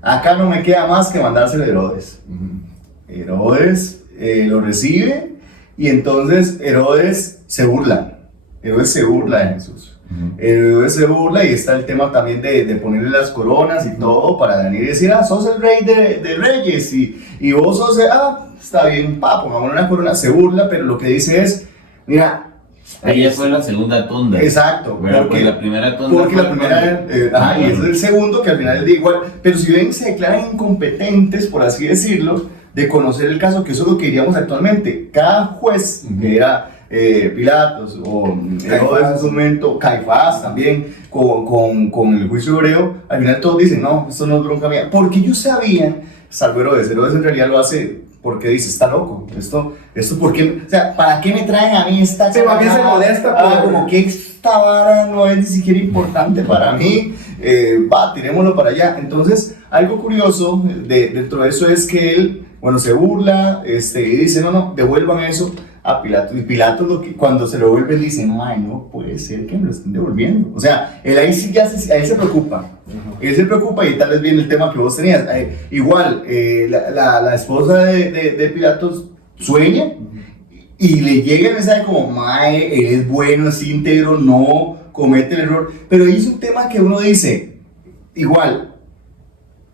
acá no me queda más que mandárselo a Herodes. Herodes lo recibe, y entonces Herodes se burla. Herodes se burla de Jesús. Herodes se burla, y está el tema también de ponerle las coronas y todo para venir y decir, sos el rey de reyes, y vos sos, está bien, pongámosle una corona. Se burla, pero lo que dice es, mira, ella fue la segunda tunda. Exacto, porque la primera tunda. Porque la primera, y ese es el segundo, que al final es de igual. Pero si ven, se declaran incompetentes, por así decirlo, de conocer el caso, que eso es lo que diríamos actualmente. Cada juez, que era Pilatos o Herodes en su momento, Caifás también, con el juicio hebreo, al final todos dicen, no, esto no es bronca mía, porque ellos sabían, salvo Herodes en realidad lo hace porque dice, está loco, esto ¿por qué? O sea, ¿para qué me traen a mí esta Sí, ¿para qué se modesta? Como que esta vara no es ni siquiera importante para mí, tirémoslo para allá. Entonces, algo curioso dentro de eso es que él, se burla, y dice, no, devuelvan eso a Pilato. Y Pilato, cuando se lo devuelven, dice, no puede ser que me lo estén devolviendo. O sea, él ahí sí ahí se preocupa. Él se preocupa, y tal vez viene el tema que vos tenías. Igual, la esposa de Pilato sueña, y le llega el mensaje como, él es bueno, es íntegro, no comete el error. Pero ahí es un tema que uno dice, igual,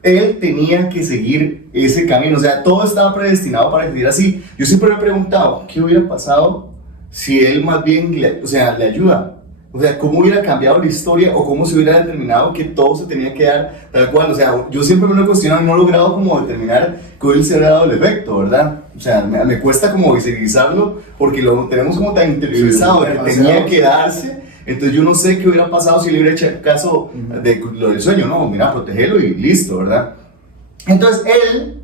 él tenía que seguir ese camino, o sea, todo estaba predestinado para seguir así. Yo siempre me he preguntado, ¿qué hubiera pasado si él más bien le ayuda? O sea, ¿cómo hubiera cambiado la historia, o cómo se hubiera determinado que todo se tenía que dar tal cual? O sea, yo siempre me lo he cuestionado y no he logrado como determinar que él se hubiera dado el efecto, ¿verdad? O sea, me cuesta como visualizarlo, porque lo tenemos como tan interiorizado, que tenía que darse. Entonces yo no sé qué hubiera pasado si le hubiera hecho caso de lo del sueño, no, mira, protegelo y listo, ¿verdad? Entonces él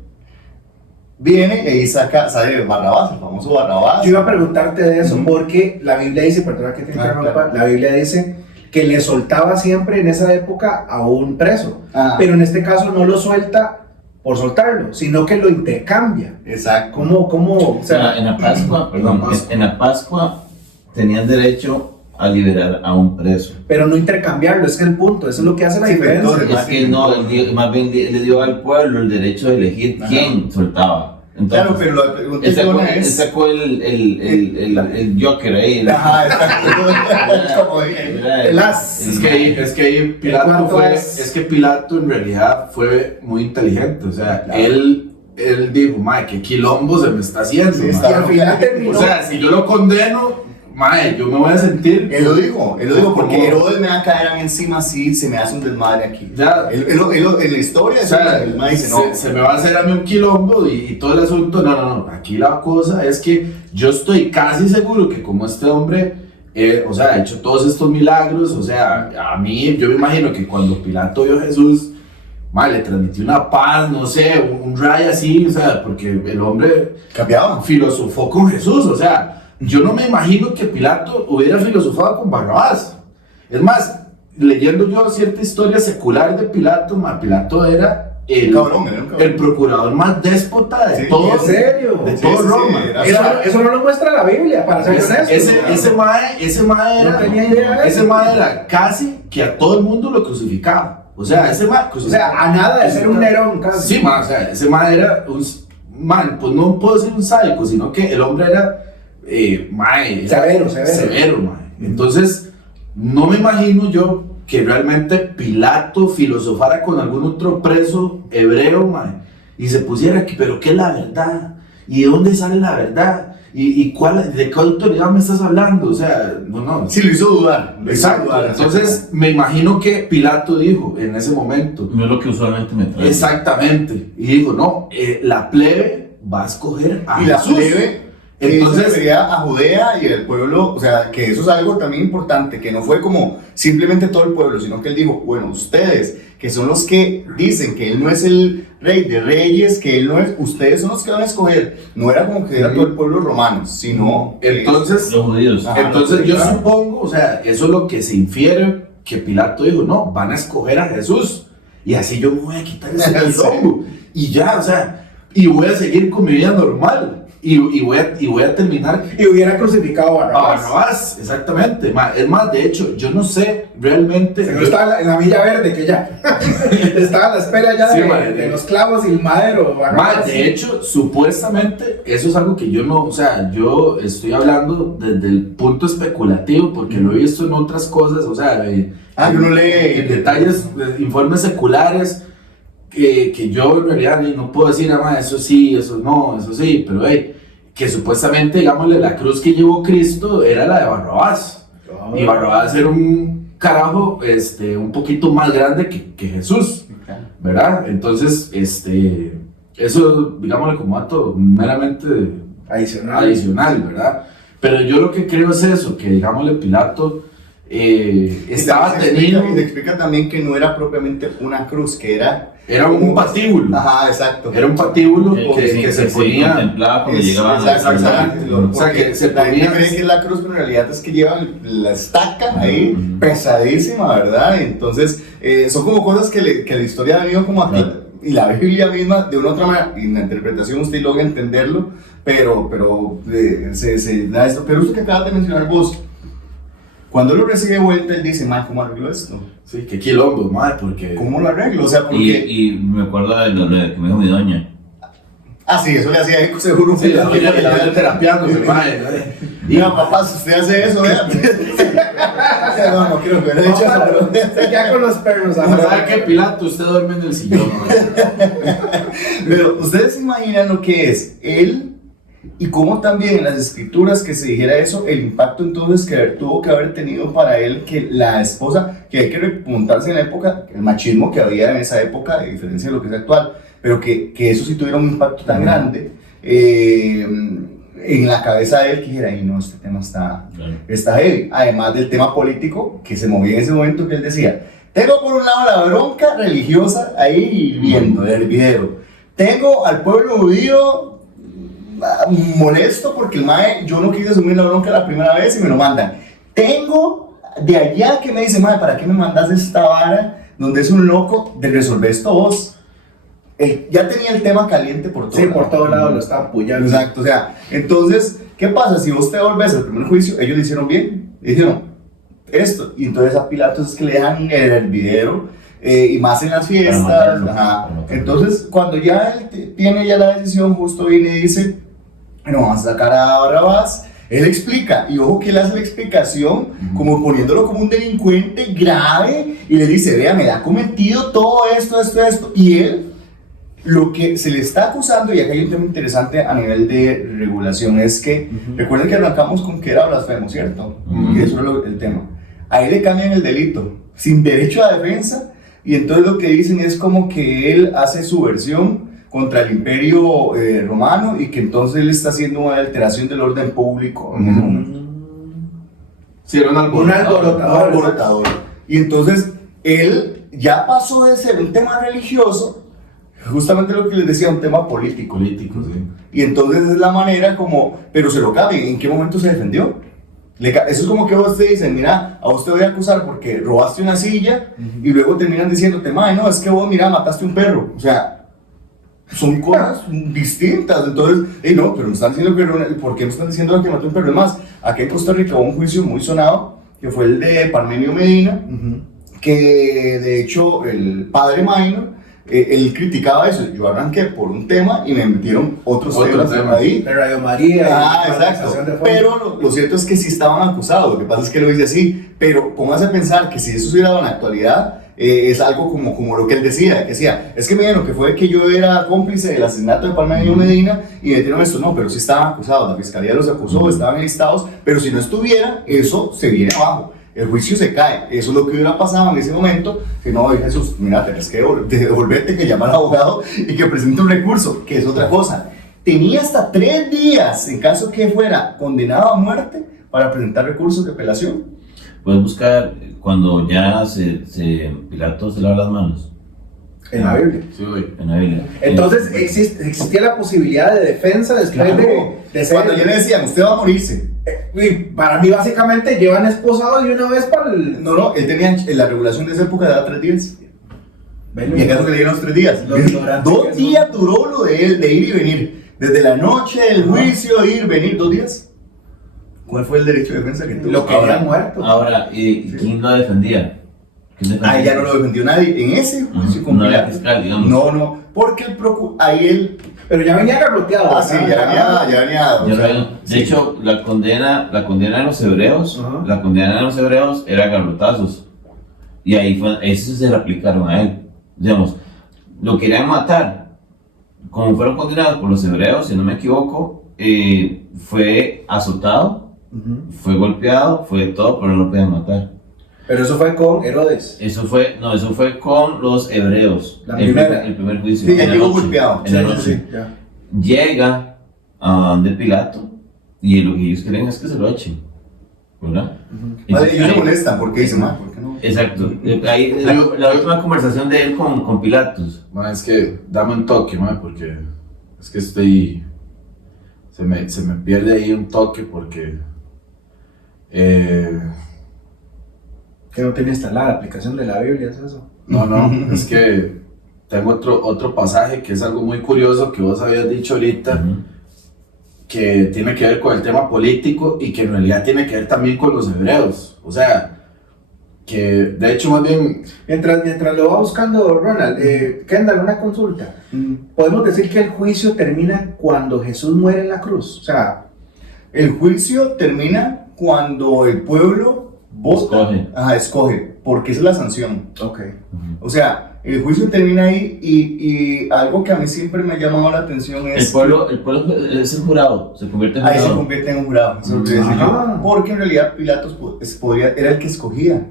viene y ahí sale Barrabás, el famoso Barrabás. Yo iba a preguntarte de eso, porque la Biblia dice, perdona que te interrumpa, claro. La Biblia dice que le soltaba siempre en esa época a un preso, pero en este caso no lo suelta por soltarlo, sino que lo intercambia. Exacto. ¿Cómo? O sea, en la Pascua, en la Pascua tenían derecho a liberar a un preso. Pero no intercambiarlo, es que el punto, eso es lo que hace la diferencia. Es que no, más bien le dio al pueblo el derecho de elegir quién soltaba. Entonces, claro, pero la pregunta es... Él sacó el Joker ahí. Exacto. El as. Es que ahí Pilato en realidad fue muy inteligente, o sea, claro. él dijo, qué quilombo se me está haciendo. Sí, Y al final terminó. O sea, si yo lo condeno, yo me voy a sentir... Él lo dijo, porque Herodes me va a caer a mí encima si se me hace un desmadre aquí. Ya. En la historia, O sea, el man dice, no. se me va a hacer a mí un quilombo y todo el asunto. No, aquí la cosa es que yo estoy casi seguro que como este hombre, ha hecho todos estos milagros, o sea, a mí, yo me imagino que cuando Pilato vio a Jesús, le transmitió una paz, no sé, un rayo así, o sea, porque el hombre Cambiaba. filosofó con Jesús, o sea, yo no me imagino que Pilato hubiera filosofado con Barrabás. Es más, leyendo yo cierta historia secular de Pilato, Pilato era el procurador más déspota de todo, ¿en serio? de todo Roma. Eso no lo muestra la Biblia, para ser honesto. Ese mae No tenía idea de eso. era casi que a todo el mundo lo crucificaba. O sea, ese mae O sea, a nada de ser un Nerón casi. Sí, o sea, ese mae era un pues no puedo decir un sádico, sino que el hombre era severo, mae. Entonces, no me imagino yo que realmente Pilato filosofara con algún otro preso hebreo, mae, y se pusiera aquí, pero ¿qué es la verdad? ¿Y de dónde sale la verdad? ¿Y de qué autoridad me estás hablando? O sea, no. Sí, lo hizo dudar. Exacto. Entonces, me imagino que Pilato dijo en ese momento. No es lo que usualmente me trae. Exactamente. Y dijo, no, la plebe va a escoger a Y la Jesús. plebe, Entonces, se refería a Judea y el pueblo, o sea, que eso es algo también importante, que no fue como simplemente todo el pueblo, sino que él dijo, bueno, ustedes, que son los que dicen que él no es el rey de reyes, que él no es, ustedes son los que van a escoger. No era como que era todo el pueblo romano, sino entonces, Los judíos. Ajá. entonces yo supongo, o sea, eso es lo que se infiere, que Pilato dijo, no, van a escoger a Jesús. Y así yo me voy a quitar ese quilombo. Y ya, o sea, y voy a seguir con mi vida normal. Y voy a terminar. Y hubiera crucificado a Barrabás. Barrabás, exactamente. Es más, de hecho, yo no sé realmente. Seguro estaba en la milla verde, que ya estaba a la espera ya Sí, de los clavos y el madero. Más, de hecho, supuestamente, eso es algo que yo no, o sea, yo estoy hablando desde el punto especulativo, porque lo he visto en otras cosas, o sea, yo no leí en detalles, informes seculares, que yo en realidad no puedo decir, eso sí, eso no, eso sí, pero que supuestamente, digámosle, la cruz que llevó Cristo era la de Barrabás, y Barrabás era un carajo, un poquito más grande que Jesús, ¿verdad? Entonces, eso, digámosle como dato meramente adicional, ¿verdad? Pero yo lo que creo es eso, que digámosle Pilato estaba teniendo... Y te explica también que no era propiamente una cruz, que era un patíbulo. Ajá, exacto. Era un patíbulo que se se ponía... contemplaba cuando llegaban Exactamente. O sea, que se la gente ponía... cree que es la cruz, pero en realidad es que llevan la estaca ahí, pesadísima, ¿verdad? Entonces, son como cosas que la historia ha venido como aquí. Y la Biblia misma, de una otra manera, y en la interpretación usted logra entenderlo, pero se da esto. Pero esto que acabas de mencionar vos, cuando lo recibe de vuelta, él dice, "Ma, ¿cómo arreglo esto? Sí, qué quilombo, madre, porque... ¿Cómo lo arreglo?" O sea, porque... Y me acuerdo de lo que me dijo mi doña. Ah, sí, eso le hacía eco seguro. Sí, la doña terapiándome, madre. Mira, papá, si usted hace eso, vea. No quiero que hubiera dicho eso, pero... Se queda con los perros. ¿Sabe qué, Pilato? Usted duerme en el sillón. Pero ustedes se imaginan lo que es él y cómo también en las escrituras que se dijera eso, el impacto entonces que tuvo que haber tenido para él que la esposa, que hay que remontarse en la época, el machismo que había en esa época, a diferencia de lo que es actual, pero que eso sí tuviera un impacto tan grande en la cabeza de él, que dijera, no, este tema está heavy. Además del tema político que se movía en ese momento, que él decía, tengo por un lado la bronca religiosa ahí viendo el hervidero, tengo al pueblo judío molesto porque el mae, yo no quise asumir la bronca la primera vez y me lo mandan, tengo de allá que me dice, mae, ¿para qué me mandas esta vara donde es un loco de resolver esto vos? Ya tenía el tema caliente por todo. Sí, por todos lados lo estaba apoyando. Exacto, o sea, entonces, ¿qué pasa? Si vos te volvés al primer juicio, ellos lo hicieron bien, dijeron esto, y entonces a Pilato es que le dejan el hervidero, y más en las fiestas, entonces cuando ya él tiene ya la decisión, justo viene y dice, bueno, vamos a sacar a Barrabás. Él explica, y ojo que él hace la explicación como poniéndolo como un delincuente grave, y le dice, vea, me ha cometido todo esto, y él, lo que se le está acusando, y acá hay un tema interesante a nivel de regulación, es que, recuerden que arrancamos con que era blasfemo, ¿cierto? Y eso era el tema. A él le cambian el delito, sin derecho a defensa, y entonces lo que dicen es como que él hace su versión contra el imperio romano, y que entonces él está haciendo una alteración del orden público en ese momento. Sí, era un alborotador. Y entonces él ya pasó de ser un tema religioso, justamente lo que les decía, un tema político. Sí. Y entonces es la manera como, pero se lo cambian. ¿En qué momento se defendió? Eso es como que vos te dicen, mira, a vos te voy a acusar porque robaste una silla, y luego terminan diciéndote, mae, no, es que vos, mira, mataste un perro. O sea, son cosas distintas. Entonces, no, pero me están diciendo que, ¿por qué me están diciendo que mató un perro? Es más, aquí en Costa Rica hubo un juicio muy sonado, que fue el de Parmenio Medina, que de hecho el padre Minor, él criticaba eso. Yo arranqué por un tema y me metieron otros temas ahí. De Radio María. Exacto. Pero lo cierto es que sí estaban acusados. Lo que pasa es que lo dice así. Pero póngase a pensar que si eso se hubiera dado en la actualidad, es algo como lo que él decía, es que miren, lo que fue que yo era cómplice del asesinato de Palma Medina y metieron esto, no, pero sí estaban acusados, la fiscalía los acusó, estaban enlistados, pero si no estuviera, eso se viene abajo. El juicio se cae, eso es lo que hubiera pasado en ese momento, que no, Jesús, mira, tenés que devolverte, que llamar al abogado y que presente un recurso, que es otra cosa. Tenía hasta 3 días, en caso que fuera condenado a muerte, para presentar recursos de apelación. Puedes buscar cuando ya Pilato se lava las manos. En la Biblia. Sí, güey. En la Biblia. Entonces existía la posibilidad de defensa después de ser... Cuando ya le decían, usted va a morirse. Y para mí básicamente llevan esposados de una vez para el... No, él tenía, en la regulación de esa época daba 3 días. ¿Y acaso que le dieron los 3 días? Lo ignorante 2 que días duró lo de él, de ir y venir. Desde la noche del juicio, ir, venir, 2 días. ¿Cuál fue el derecho de defensa que tuvo? Lo querían muerto. Ahora, ¿y quién lo defendía? Ahí ya no lo defendió nadie. En ese juicio con No había Pilato. fiscal, digamos. No, porque ahí él... Pero ya venía garroteado. Sí, ya venía. o sea, De hecho, la condena de los hebreos, Ajá. la condena de los hebreos era garrotazos. Y ahí eso se le aplicaron a él. Digamos, lo querían matar. Como fueron condenados por los hebreos, si no me equivoco, fue azotado, fue golpeado, fue todo, pero no lo podían matar. Pero eso fue con Herodes. Eso fue con los hebreos. La primera. El primer juicio. Sí, ya en la llegó noche, golpeado. en la Sí, noche. ya. Llega a donde Pilato y lo que ellos quieren es que se lo echen, ¿verdad? Ellos se Ahí- molestan porque dicen, ¿por qué no? Exacto. Ahí, la última conversación de él con Pilatos. Ma, es que dame un toque, ma, porque es que estoy... Se me pierde ahí un toque porque... Que no tiene instalada la aplicación de la Biblia, ¿es eso? No, es que tengo otro pasaje que es algo muy curioso que vos habías dicho ahorita, que tiene que ver con el tema político y que en realidad tiene que ver también con los hebreos. O sea, que de hecho más bien... Mientras lo va buscando Ronald, Kendall, una consulta. Podemos decir que el juicio termina cuando Jesús muere en la cruz. O sea, El juicio termina cuando el pueblo vota, escoge, porque esa es la sanción. ok. O sea, el juicio termina ahí y algo que a mí siempre me ha llamado la atención es... El pueblo es el jurado, se convierte en Ahí se jurado. convierte en un jurado, eso es lo que decía yo. Porque en realidad Pilatos era el que escogía.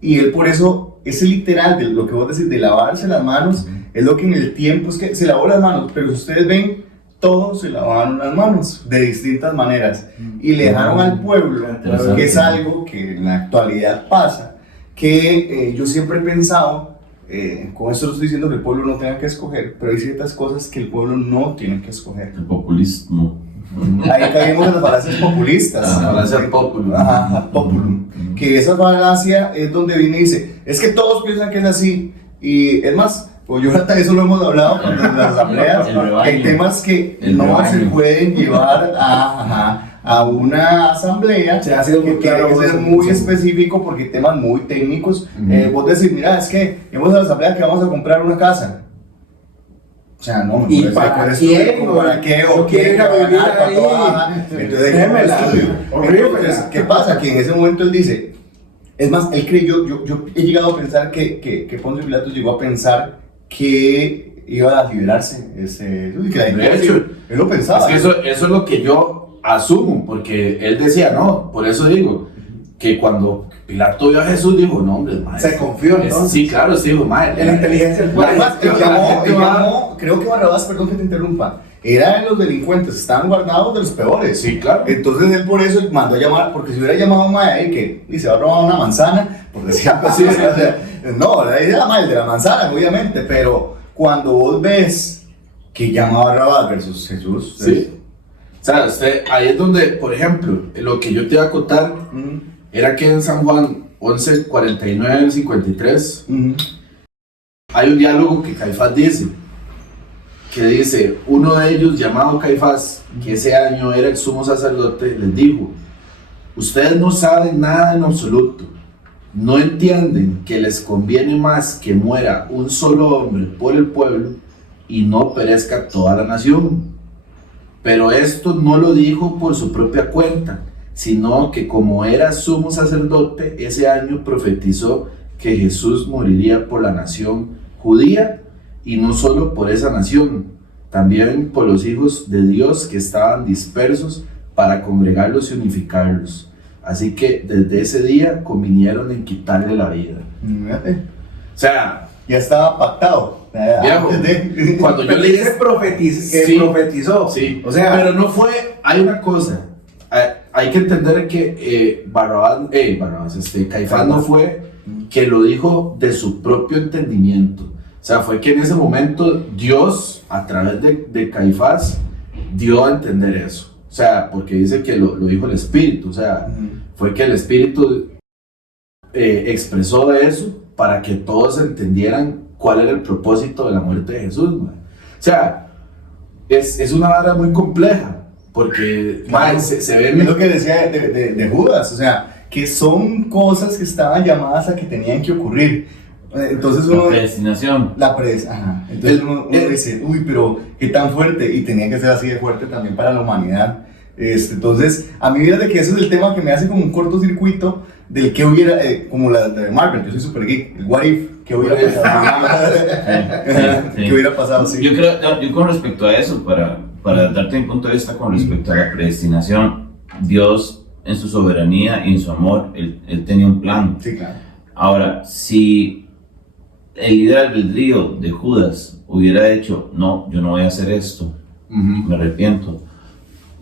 Y él por eso, ese literal de lo que vos decís de lavarse las manos, es lo que en el tiempo es que se lavó las manos, pero si ustedes ven, todos se lavaron las manos de distintas maneras y le dejaron al pueblo, que es algo que en la actualidad pasa, que yo siempre he pensado, con esto no estoy diciendo que el pueblo no tenga que escoger, pero hay ciertas cosas que el pueblo no tiene que escoger. El populismo. Ahí caímos en las falacias populistas. La falacia populum. Ajá, populum. Que esa falacia es donde viene y dice, es que todos piensan que es así. Y es más, pues yo hasta eso lo hemos hablado en las asambleas, El rebaño. que hay temas que El no rebaño. se pueden llevar a una asamblea, Se ha sido muy que claro tiene que ser eso. muy Sí. específico porque hay temas muy técnicos. Ujú. Vos decís, mira, es que hemos a la asamblea que vamos a comprar una casa. O sea, no, ¿Y me para parece quién? como, ¿para qué? No ¿O quiere quién ir a va a vivir ganar? ahí. ¿Cuánto baja? Entonces, Démela. estudio. Horrible. Entonces, ¿qué pasa? Que en ese momento él dice, es más, él creyó, yo he llegado a pensar que Poncio Pilatos llegó a pensar que iba a liberarse, que la De hecho, él lo pensaba. Es que eso es lo que yo asumo, porque él decía, no, por eso digo, que cuando Pilato vio a Jesús dijo, no, hombre, madre. Se confió, entonces. Sí, claro, sí, dijo, madre. En la inteligencia del pueblo. Además, él llamó, creo que Barrabás, perdón que te interrumpa, eran los delincuentes, estaban guardados de los peores. Sí, claro. Entonces él por eso mandó a llamar, porque si hubiera llamado a un mae ahí que y se va a robar una manzana, por decir algo así, o sea, no, la idea era el de la manzana, obviamente, pero cuando vos ves que llama a Barrabás versus Jesús, Sí. O sea, ahí es donde, por ejemplo, lo que yo te iba a contar era que en San Juan 11, 49 al 53 hay un diálogo que Caifás dice, que dice, uno de ellos llamado Caifás, que ese año era el sumo sacerdote, les dijo, ustedes no saben nada en absoluto, no entienden que les conviene más que muera un solo hombre por el pueblo y no perezca toda la nación. Pero esto no lo dijo por su propia cuenta, sino que como era sumo sacerdote, ese año profetizó que Jesús moriría por la nación judía, y no solo por esa nación, también por los hijos de Dios que estaban dispersos, para congregarlos y unificarlos. Así que desde ese día convinieron en quitarle la vida. Fíjate, O sea, ya estaba pactado. viejo, cuando yo Pero leí dice Sí. profetizó. sí, O sea, pero no fue, hay una cosa, hay que entender que Caifás no fue que lo dijo de su propio entendimiento. O sea, fue que en ese momento Dios, a través de Caifás, dio a entender eso. O sea, porque dice que lo dijo el Espíritu. O sea, fue que el Espíritu expresó eso para que todos entendieran cuál era el propósito de la muerte de Jesús, man. O sea, es una vara muy compleja, porque man, se ve... Es lo que decía de Judas, o sea, que son cosas que estaban llamadas a que tenían que ocurrir. Entonces La uno... predestinación. Ajá. Entonces uno dice, uy, pero qué tan fuerte, y tenía que ser así de fuerte también para la humanidad. Entonces, a mí fíjate que ese es el tema que me hace como un cortocircuito del que hubiera, como la de Marvel, yo soy super geek, el what if, ¿qué hubiera pasado? Sí. ¿Qué hubiera pasado? Sí. Yo creo, yo con respecto a eso, para darte un punto de vista con respecto a la predestinación, Dios en su soberanía y en su amor, él tenía un plan. Sí, claro. Ahora, si el libre albedrío de Judas hubiera hecho, no, yo no voy a hacer esto, me arrepiento,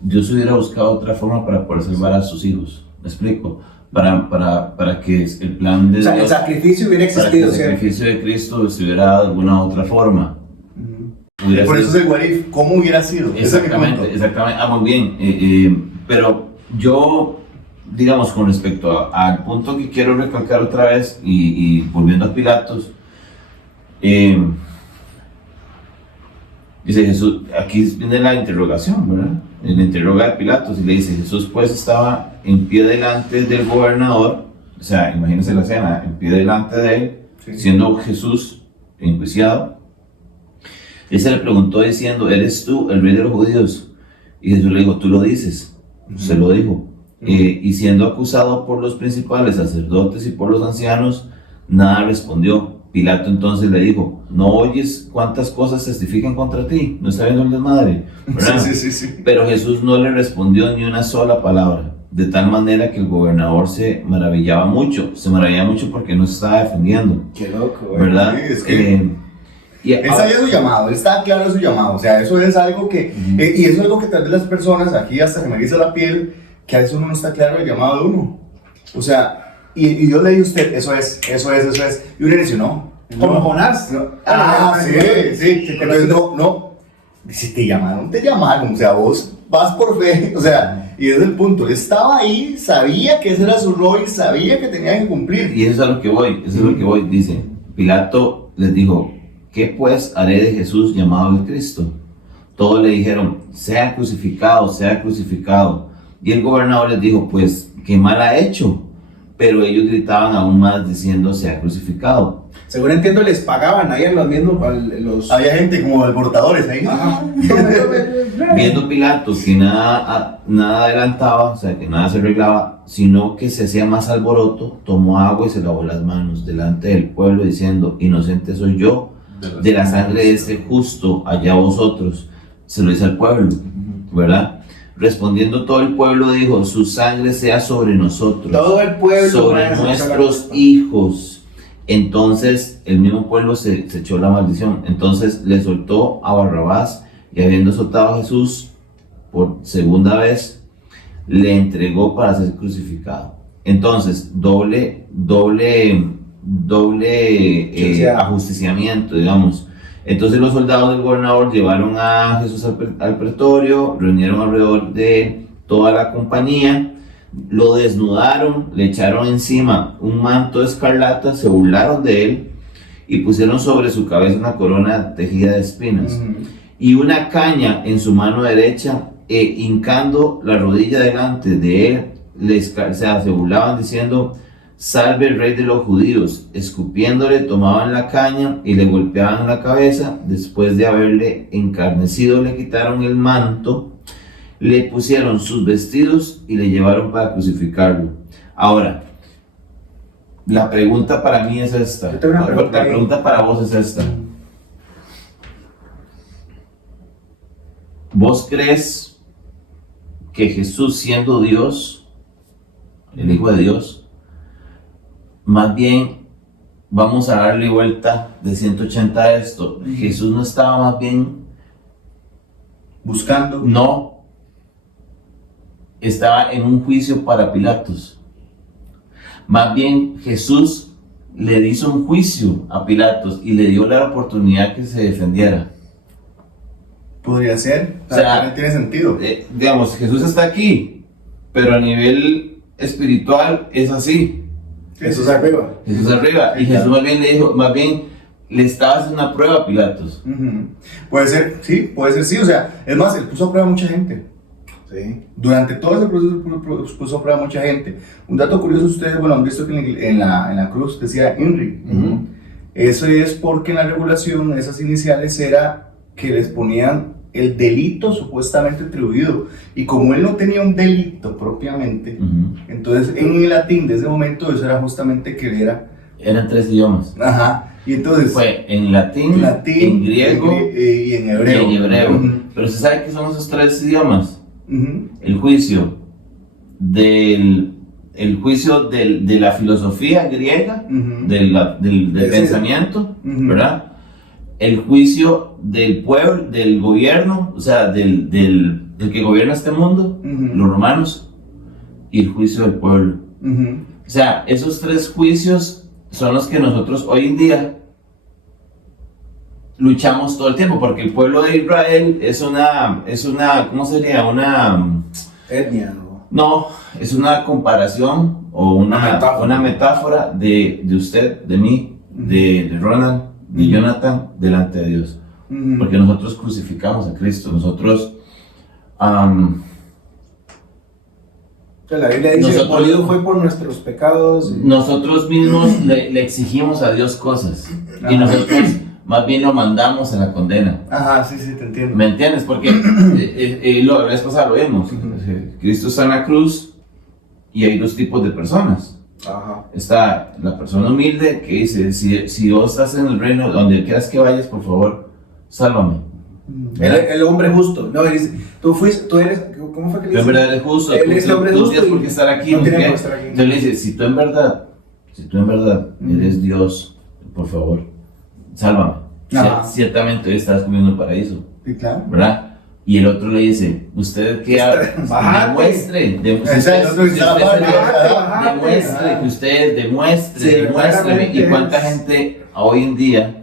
Dios hubiera buscado otra forma para poder salvar a sus hijos. ¿Me explico? Para que el plan de o sea, Dios, el sacrificio hubiera para que existido, el ¿cierto? sacrificio de Cristo se hubiera dado de alguna otra forma. Hubiera Por eso sido- es el what if, ¿cómo hubiera sido? Ese es mi punto. Exactamente. Ah, muy bien. Pero yo, digamos, con respecto al punto que quiero recalcar otra vez, y volviendo a Pilatos, dice Jesús, aquí viene la interrogación, ¿verdad? Le interroga a Pilatos y le dice, Jesús pues estaba en pie delante del gobernador, o sea, imagínense la escena, en pie delante de él, Sí. siendo Jesús enjuiciado. Él se le preguntó diciendo, ¿eres tú el rey de los judíos? Y Jesús le dijo, tú lo dices, se lo dijo. Y siendo acusado por los principales sacerdotes y por los ancianos, nada respondió. Pilato entonces le dijo, ¿no oyes cuántas cosas testifican contra ti? ¿No está viendo el desmadre? ¿Verdad? Sí. Pero Jesús no le respondió ni una sola palabra, de tal manera que el gobernador se maravillaba mucho porque no se estaba defendiendo, Qué loco, güey. ¿verdad? Sí, es que- y Él sabía su llamado, él estaba claro de su llamado, o sea, eso es algo que, y eso es algo que tal vez las personas, aquí hasta se me eriza la piel, que a veces uno no está claro del llamado de uno, o sea, y yo le dije a usted, eso es, y uno dice, no. Como Jonás. No. Sí, Entonces, no, si te llamaron, o sea, vos vas por fe, o sea, y ese es el punto, él estaba ahí, sabía que ese era su rol, sabía que tenía que cumplir. eso es a lo que voy, dice, Pilato les dijo, ¿qué pues haré de Jesús llamado el Cristo? Todos le dijeron, sea crucificado. Y el gobernador les dijo, pues, ¿qué mal ha hecho? Pero ellos gritaban aún más diciendo, sea crucificado. Según entiendo, les pagaban ahí a los mismos, los... Había gente como alborotadores ahí. Ajá. Viendo Pilato que nada adelantaba, o sea, que nada se arreglaba, sino que se hacía más alboroto, tomó agua y se lavó las manos delante del pueblo, diciendo, inocente soy yo de la sangre de este justo, allá vosotros. Se lo dice al pueblo, ¿verdad? Respondiendo todo el pueblo dijo, su sangre sea sobre nosotros, Todo el pueblo. sobre man, se echó la nuestros culpa. hijos. Entonces el mismo pueblo se echó la maldición. Entonces le soltó a Barrabás, y habiendo soltado a Jesús por segunda vez, le entregó para ser crucificado. Entonces, doble ajusticiamiento, digamos. Entonces los soldados del gobernador llevaron a Jesús al pretorio, reunieron alrededor de él toda la compañía, lo desnudaron, le echaron encima un manto de escarlata, se burlaron de él y pusieron sobre su cabeza una corona tejida de espinas y una caña en su mano derecha, hincando la rodilla delante de él, se burlaban diciendo, salve el rey de los judíos. Escupiéndole tomaban la caña y le golpeaban la cabeza. Después de haberle encarnecido, le quitaron el manto, le pusieron sus vestidos y le llevaron para crucificarlo. Ahora, la pregunta para mí es esta. Yo tengo una pregunta La ahí. pregunta para vos es esta. ¿Vos crees que Jesús, siendo Dios, el Hijo de Dios, más bien vamos a darle vuelta de 180 a esto? Jesús no estaba más bien, Buscando. no, estaba en un juicio para Pilatos. Más bien Jesús le hizo un juicio a Pilatos y le dio la oportunidad que se defendiera. Podría ser. O sea, también tiene sentido. Digamos, Jesús está aquí, pero a nivel espiritual es así. Jesús arriba. Jesús arriba. Y Jesús más bien le dijo, más bien le estaba haciendo una prueba a Pilatos. Ujú. Puede ser, sí. O sea, es más, él puso a prueba a mucha gente. Sí. Durante todo ese proceso puso a prueba a mucha gente. Un dato curioso, ustedes, bueno, han visto que en la cruz decía INRI. Ujú. Eso es porque en la regulación esas iniciales era que les ponían el delito supuestamente atribuido. Y como él no tenía un delito propiamente, Ujú. entonces en el latín de ese momento eso era justamente que él era. Eran 3 idiomas. Ajá. Y entonces. Fue en latín, en griego y en hebreo. y en hebreo. Ujú. Pero ¿se sabe qué son esos 3 idiomas? Ujú. El juicio de la filosofía griega, Ujú. del Sí. pensamiento, Ujú. ¿verdad? El juicio del pueblo, del gobierno, o sea, del que gobierna este mundo, Ujú. los romanos, y el juicio del pueblo. Ujú. O sea, esos 3 juicios son los que nosotros hoy en día luchamos todo el tiempo, porque el pueblo de Israel es una, ¿cómo sería? Etnia, ¿no? No, es una comparación o una metáfora de usted, de mí, de Ronald, de Ujú. Jonathan, delante de Dios. Ujú. Porque nosotros crucificamos a Cristo, nosotros, Que la Biblia dice, Nosotros- molido fue por nuestros pecados. nosotros mismos le exigimos a Dios cosas y Ajá. nosotros más bien lo mandamos a la condena. Ajá, sí, te entiendo. ¿Me entiendes? Porque la vez pasada lo vimos. Cristo está en la cruz y hay 2 tipos de personas. Ajá. Está la persona humilde que dice, si vos estás en el reino, donde quieras que vayas, por favor, sálvame. El hombre justo. No, él dice, tú eres, ¿cómo fue que le Tú en dice? verdad eres justo, Él es el hombre tú justo tienes y por qué estar aquí. no ¿no? tiene ¿Qué? por qué estar aquí. Entonces le dice, si tú en verdad eres Dios, por favor, sálvame. Ajá. Ciertamente hoy estás comiendo el paraíso, Sí, claro. ¿verdad? Y el otro le dice, usted que Bájate. demuestre, Esa es la otra bájate. demuestre, que usted demuestre, Sí, demuéstreme. Y verdaderamente cuánta es. gente hoy en día,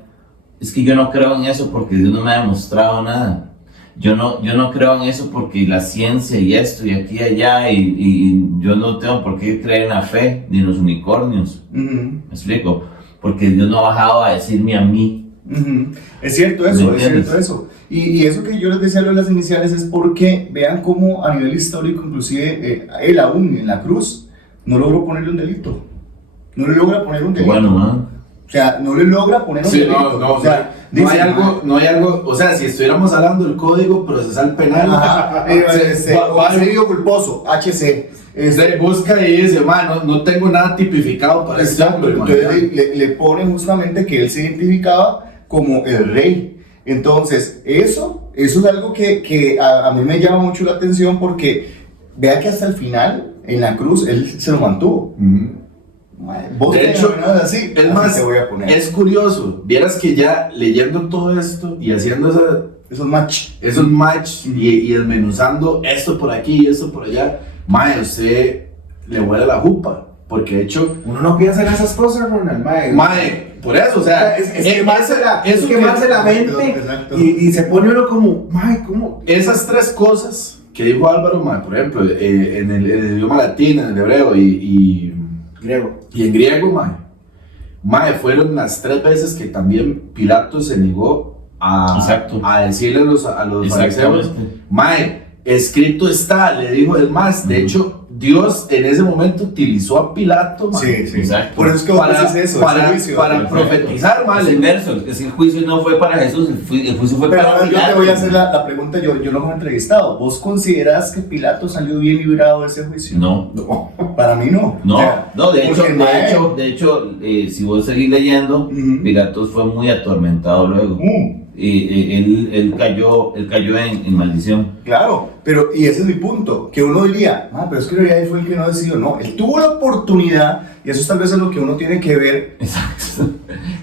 es que yo no creo en eso porque Dios no me ha demostrado nada. Yo no creo en eso porque la ciencia y esto y aquí y allá y yo no tengo por qué creer en la fe ni en los unicornios. Ujú. ¿Me explico? Porque Dios no ha bajado a decirme a mí. Ujú. Es cierto ¿Me eso, es entiendes? cierto eso. Y eso que yo les decía lo de las iniciales es porque vean cómo a nivel histórico, inclusive él aún en la cruz, no logró ponerle un delito. No le logra poner un Qué delito. bueno, man. O sea, no le logra poner un Sí, delito. no, o sea, no hay dice, algo, o sea, si estuviéramos hablando del código procesal penal, Ajá, homicidio culposo, HC. usted busca y dice, man, no tengo nada tipificado para este Exacto, hombre, man. entonces le pone justamente que él se identificaba como el rey. Entonces, eso es algo que a mí me llama mucho la atención porque vea que hasta el final, en la cruz, él se lo mantuvo. Ujú. Vos De te hecho, imaginas así, Es así más, te voy a poner. es curioso, vieras que ya leyendo todo esto y haciendo Esos match. esos match y desmenuzando esto por aquí y esto por allá, mae, usted le huele la jupa, porque de hecho, Uno no piensa en esas cosas, Ronald, mae. mae, por eso, o sea, Es quemarse la mente Exacto. y se pone uno como, mae, ¿cómo? esas 3 cosas que dijo Álvaro, mae, por ejemplo, en el idioma latín, en el hebreo y Griego. en griego, mae, fueron las 3 veces que también Pilato se negó Exacto. a decirle a los fariseos, Exactamente. mae, escrito está, le dijo, es más, de hecho, Dios en ese momento utilizó a Pilato, mae, Sí, sí. Exacto. Por eso es que vos dices eso, para, ese juicio. para Perfecto. profetizar, Es mae. inverso, es que el juicio no fue para Jesús, el juicio fue Pero para yo te Pilato. voy a hacer la pregunta, yo no como entrevistado. ¿Vos considerás que Pilato salió bien librado de ese juicio? No, No. para mí no. No, O sea, no, de porque hecho, si vos seguís leyendo, Ujú. Pilatos fue muy atormentado luego. Él cayó en maldición. Claro, pero y ese es mi punto, que uno diría, pero es que en realidad él fue el que no decidió. No, él tuvo la oportunidad, y eso tal vez es lo que uno tiene que ver. Exacto.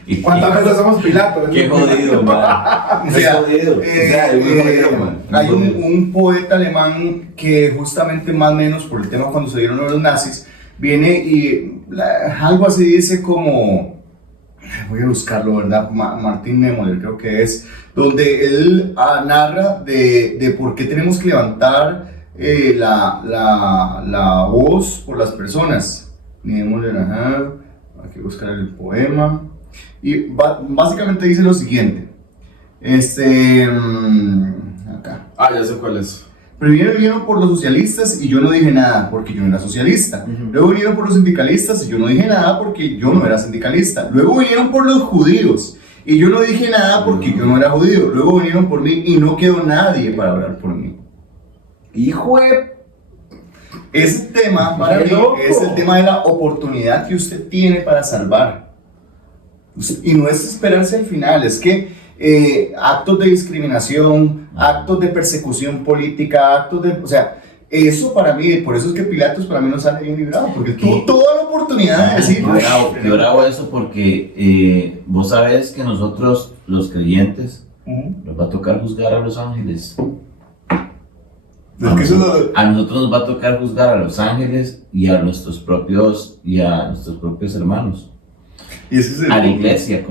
Y ¿Cuántas veces somos Pilatos? qué jodido, man. O sea, Es jodido. O sea, es muy jodido, man. hay un poeta alemán que justamente más o menos por el tema cuando se dieron los nazis, viene y algo así dice como, voy a buscarlo, ¿verdad? Martin Niemöller creo que es, donde él narra de por qué tenemos que levantar la voz por las personas. Niemöller, hay que buscar el poema. Y básicamente dice lo siguiente. Acá. Ya sé cuál es. Primero vinieron por los socialistas y yo no dije nada porque yo no era socialista. Luego vinieron por los sindicalistas y yo no dije nada porque yo no era sindicalista. Luego vinieron por los judíos y yo no dije nada porque yo no era judío. Luego vinieron por mí y no quedó nadie para hablar por mí. Hijo de... Ese tema para mí es el tema de la oportunidad que usted tiene para salvar. Y no es esperarse al final, es que actos de discriminación, actos de persecución política, o sea, eso para mí, por eso es que Pilatos para mí no sale bien librado, porque tuvo toda la oportunidad de decir. Qué bravo eso, porque vos sabés que nosotros, los creyentes, nos va a tocar juzgar a los ángeles. A nosotros nos va a tocar juzgar a los ángeles y a nuestros propios hermanos. Y ese es el a la iglesia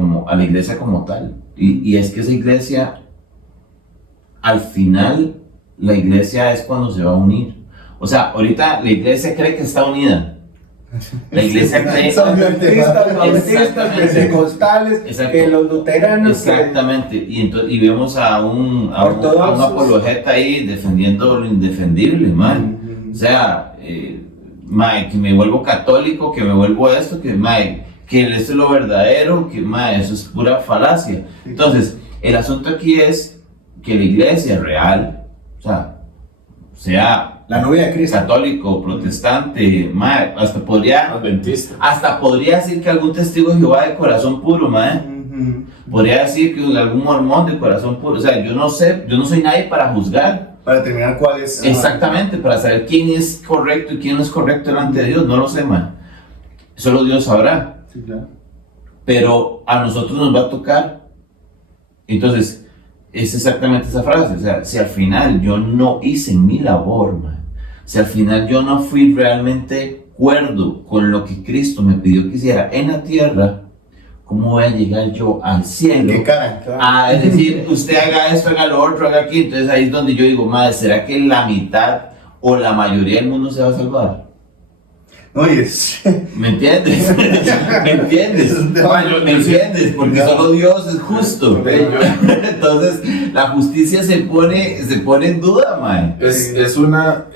como tal. Y es que esa iglesia, al final, la iglesia es cuando se va a unir. O sea, ahorita la iglesia cree que está unida. La iglesia cree Son bautistas, pentecostales, que los luteranos. Exactamente. Y vemos a un apologeta ahí defendiendo lo indefendible, man. O sea, que me vuelvo católico, que me vuelvo esto, que esto es lo verdadero, que eso es pura falacia. Entonces, el asunto aquí es que la iglesia real, sea la novia de Cristo, católico, protestante, hasta podría decir que algún testigo de Jehová de corazón puro, podría decir que algún mormón de corazón puro. O sea, yo no soy nadie para juzgar. Para determinar cuál es. Exactamente, para saber quién es correcto y quién no es correcto delante de Dios, no lo sé, solo Dios sabrá. Sí, claro. Pero a nosotros nos va a tocar. Entonces, es exactamente esa frase. O sea, si al final yo no hice mi labor, si al final yo no fui realmente cuerdo con lo que Cristo me pidió que hiciera en la tierra, ¿cómo voy a llegar yo al cielo? ¿Qué cara? A decir, usted haga esto, haga lo otro, haga aquí. Entonces ahí es donde yo digo, ¿será que la mitad o la mayoría del mundo se va a salvar? No, ¿Me entiendes? ¿Me entiendes? ¿Me entiendes? Porque solo Dios es justo. Entonces, la justicia se pone en duda, man. Es una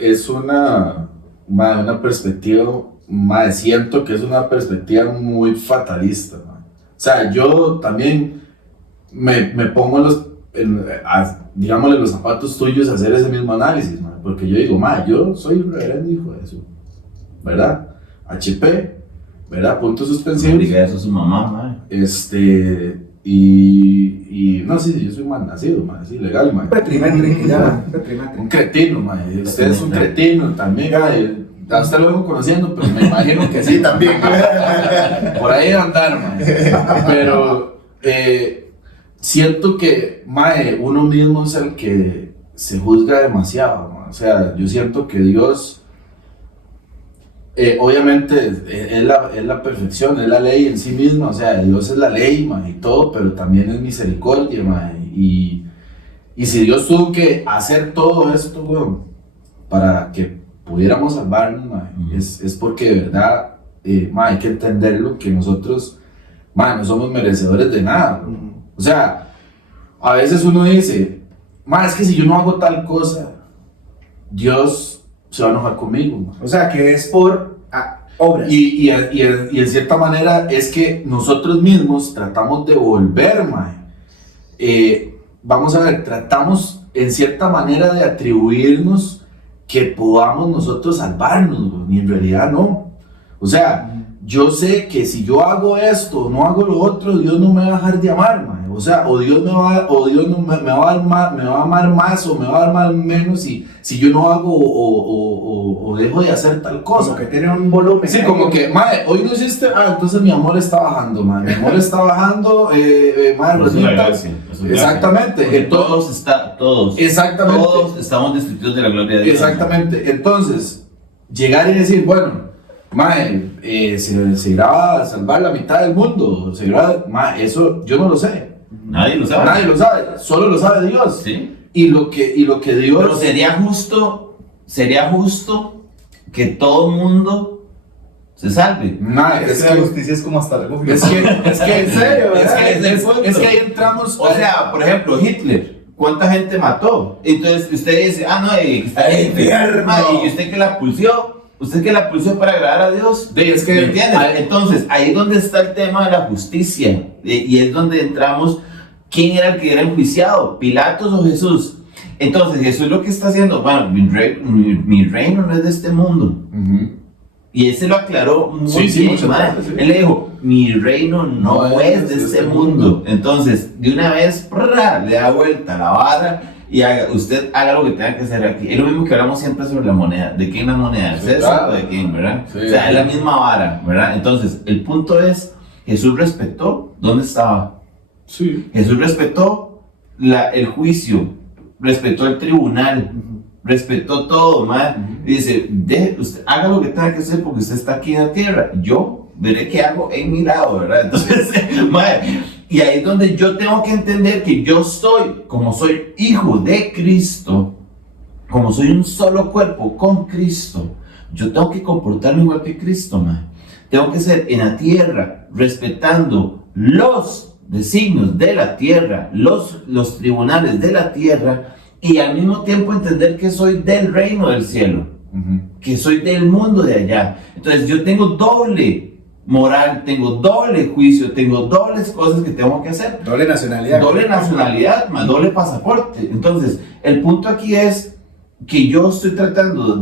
perspectiva, siento que es una perspectiva muy fatalista, man. O sea, yo también me pongo digámosle los zapatos tuyos a hacer ese mismo análisis, man, porque yo digo, yo soy un reverendo hijo de eso, ¿verdad? HP, ¿verdad? Punto suspensivo. Eso es su mamá, y no, sí, yo soy mal nacido, sí, legal, Petrimetri. Un cretino, usted es un cretino también, a usted lo vengo conociendo, pero me imagino que sí también. Por ahí andar, pero siento que uno mismo es el que se juzga demasiado, o sea, yo siento que Dios obviamente es la perfección, es la ley en sí misma, o sea, Dios es la ley, y todo, pero también es misericordia, y si Dios tuvo que hacer todo esto, para que pudiéramos salvarnos, es porque de verdad, hay que entenderlo, que nosotros, no somos merecedores de nada, o sea, a veces uno dice, es que si yo no hago tal cosa, Dios se va a enojar conmigo. O sea, que es por obras. Y en cierta manera es que nosotros mismos tratamos de volver, vamos a ver, tratamos en cierta manera de atribuirnos que podamos nosotros salvarnos, güey, y en realidad no. O sea, yo sé que si yo hago esto, no hago lo otro, Dios no me va a dejar de amar, man. O sea, o Dios no me va a amar más o me va a amar menos si yo no hago o dejo de hacer tal cosa. Como que tiene un volumen. Sí, como que, madre, hoy no hiciste, entonces mi amor está bajando, madre. Mi amor está bajando, madre, Eso es la resulta- gracia, eso es gracia. Exactamente. Porque Entonces, todos exactamente. todos estamos destituidos de la gloria de Dios. Exactamente. Entonces, llegar y decir, bueno, mae, se irá a salvar la mitad del mundo, se irá, mae, eso yo no lo sé. Nadie lo sabe. Nadie lo sabe, solo lo sabe Dios. Sí. Y lo que Dios. Pero sería justo que todo el mundo se salve. Mae, Es que la justicia es como hasta algo es que en serio, Es que es el punto. es que ahí entramos. O sea, por ejemplo, Hitler, ¿cuánta gente mató? Entonces usted dice, no, está ¡El infierno! ¿Y usted que la pulsió? ¿Usted que la pulsió para agradar a Dios? Es que, ¿Me entiendes? Entonces, ahí es donde está el tema de la justicia. Y es donde entramos, ¿quién era el que era enjuiciado? ¿Pilatos o Jesús? Entonces, Jesús lo que está haciendo, bueno, mi reino no es de este mundo. Ujú. Y él se lo aclaró muy Sí, bien, muchas madre. veces, sí. Él le dijo, mi reino no es de este mundo. Entonces, de una vez, le da vuelta la vara y usted haga lo que tenga que hacer aquí. Es lo mismo que hablamos siempre sobre la moneda. ¿De quién la moneda? ¿De Sí, César claro. o de quién, verdad? Sí, o sea, sí. es la misma vara, ¿verdad? Entonces, el punto es, Jesús respetó dónde estaba. Sí. Jesús respetó el juicio, respetó el tribunal, respetó todo, man. Dice, usted haga lo que tenga que hacer porque usted está aquí en la tierra. Yo veré qué hago en mi lado, ¿verdad? Entonces, man, y ahí es donde yo tengo que entender que yo soy, como soy hijo de Cristo, como soy un solo cuerpo con Cristo, yo tengo que comportarme igual que Cristo, man. Tengo que ser en la tierra, respetando los designios de la tierra, los tribunales de la tierra, y al mismo tiempo entender que soy del reino del cielo, que soy del mundo de allá. Entonces yo tengo doble moral, tengo doble juicio, tengo dobles cosas que tengo que hacer. Doble nacionalidad. Doble nacionalidad más doble pasaporte. Entonces, el punto aquí es que yo estoy tratando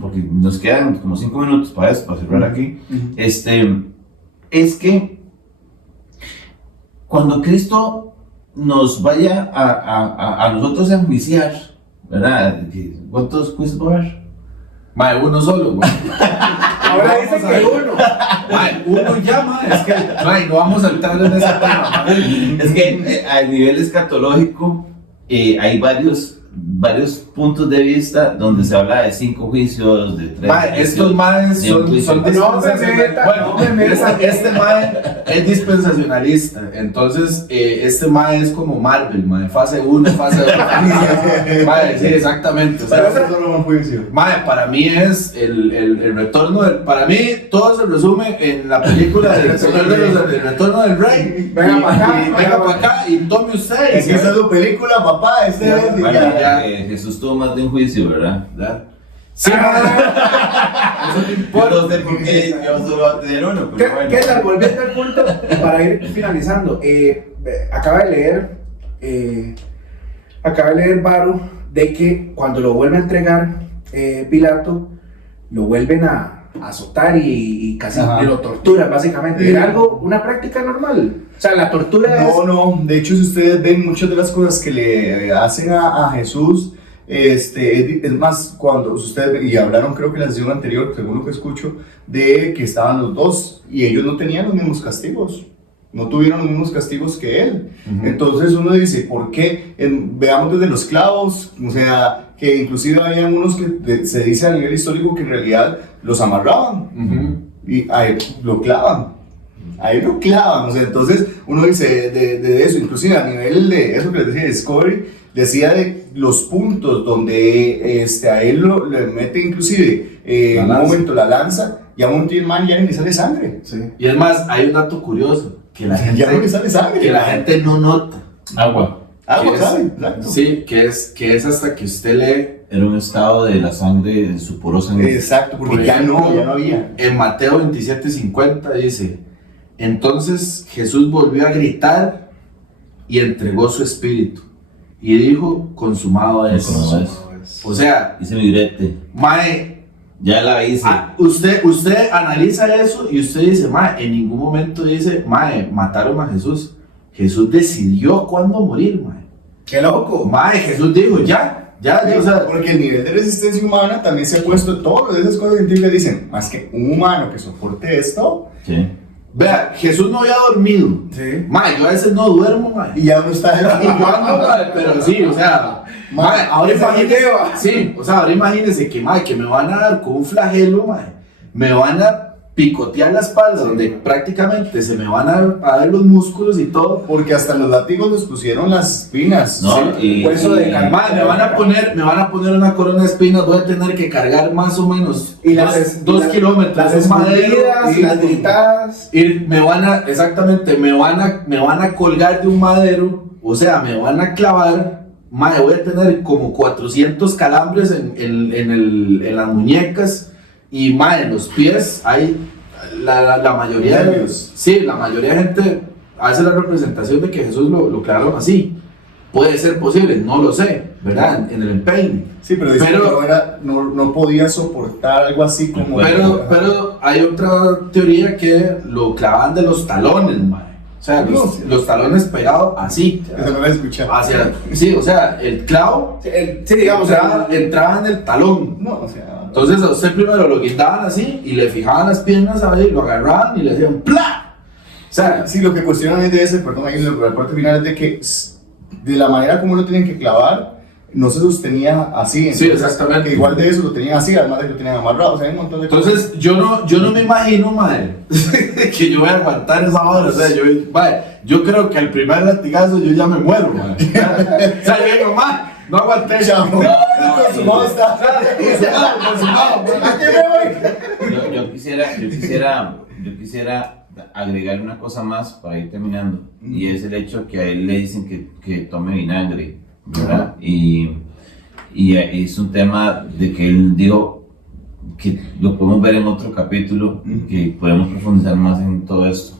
porque nos quedan como 5 minutos para eso, para cerrar aquí, es que cuando Cristo nos vaya a nosotros a enjuiciar, ¿verdad? ¿Cuántos juicios va a haber? Mae, uno solo, güey. Ahora dicen que uno. Mae, uno ya, mae, es que, mae, no vamos a entrar en ese tema, mae. Es que a nivel escatológico hay varios puntos de vista donde se habla de 5 juicios, de 3 Mae, estos maes son No me meta, bueno, no me meta. este mae es dispensacionalista, entonces este mae es como Marvel, mae, fase 1, fase 2. Mae, sí, exactamente. O sea, Pero eso solo un juicio. mae, para mí es el retorno del. Para mí todo se resume en la película del Señor de los El Retorno del Rey. Venga Y- pa' acá, y venga para acá y tome usted. Es que esa es su película, papá. Este es. y Bueno, ya. Jesús tuvo más de un juicio, ¿verdad? ¿Verdad? Sí, mae. Eso no importa. Yo no sé por qué yo solo voy a tener uno, ¿Qué, pero bueno. qué tal? Volviendo al punto, para ir finalizando, acaba de leer Varo de que cuando lo vuelve a entregar Pilato, lo vuelven a azotar y casi Ajá. lo torturan básicamente. Sí. Era algo, una práctica normal. O sea, la tortura es... No, de hecho, si ustedes ven muchas de las cosas que le hacen a Jesús, es más, cuando ustedes, y hablaron creo que en la sesión anterior, según lo que escucho, de que estaban los dos y ellos no tenían los mismos castigos. No tuvieron los mismos castigos que él. Entonces uno dice, ¿por qué? Veamos desde los clavos, o sea, que inclusive habían unos que se dice a nivel histórico que en realidad los amarraban y a él lo clavan. Ahí lo clavan, o sea, entonces uno dice de eso, inclusive a nivel de eso que les decía de Discovery, decía de los puntos donde a él le mete inclusive en un momento la lanza y a un momento el man ya ni le sale sangre. Sí. Y es más, hay un dato curioso que la gente, Ya no le sale sangre. que la gente no nota. Agua. Agua, que es- ¿sabe? Exacto. Sí, que es hasta que usted lee Era un estado de la sangre, de su puro sangre. Exacto, porque Por ya no ejemplo, había. en Mateo 27:50 dice: entonces Jesús volvió a gritar y entregó su espíritu y dijo: consumado es. Consumado es. Dios. O sea, Hice mi brete. mae, Ya la hice. usted analiza eso y usted dice, mae, en ningún momento dice, mae, mataron a Jesús. Jesús decidió cuándo morir, mae. ¡Qué loco! Mae, Jesús dijo, ya, o sea, Porque el nivel de resistencia humana también se ha puesto, todas esas cosas científicas dicen, más que un humano que soporte esto, Sí. vea, Jesús no había dormido. Sí. Mae, yo a veces no duermo, mae. y ya no está Y yo ando, mae, pero sí, o sea, mae, ahora imagínese, sí, o sea, ahora imagínese que, mae, que me van a dar con un flagelo, mae, me van a picotear la espalda, donde prácticamente se me van a ver los músculos y todo. porque hasta los látigos los pusieron las espinas. No, y, hueso de y- carne. Mae, me van a poner una corona de espinas, voy a tener que cargar más o menos Y las, dos las- kilómetros las de madero, escondidas, las gritadas. y me van a colgar de un madero, o sea, me van a clavar, mae, voy a tener como 400 calambres en las muñecas, y mae, en los pies hay la mayoría de Nervios. sí, la mayoría de gente hace la representación de que Jesús lo clavaron así. Puede ser posible, no lo sé, ¿verdad? En el empeine. Sí, pero dice Pero- que no podía soportar algo así como... Pero hay otra teoría que lo clavan de los talones, mae. O sea, los talones pegados así. Eso no lo he escuchado. Sí, o sea, el clavo Sí, digamos, entraba en el talón. No, o sea... Entonces a usted primero lo guindaban así y le fijaban las piernas ahí, lo agarraban y le hacían ¡plá! O sea, Sí, lo que cuestionan es de ese, perdón, ahí en la parte final es de que de la manera como lo tenían que clavar, no se sostenía así. Sí, exactamente. Que igual de eso lo tenían así, además de que lo tenían amarrado, o sea, hay un montón de entonces yo no me imagino, madre, que yo voy a aguantar esa hora. O sea, yo creo que al primer latigazo yo ya me muero, madre. O sea, yo digo, madre, no aguanté. Chamo, consumado está. Consumado. Aquí me voy. yo quisiera agregar una cosa más para ir terminando, y es el hecho que a él le dicen que tome vinagre, ¿verdad? Y es un tema de que él dijo que lo podemos ver en otro capítulo, que podemos profundizar más en todo esto,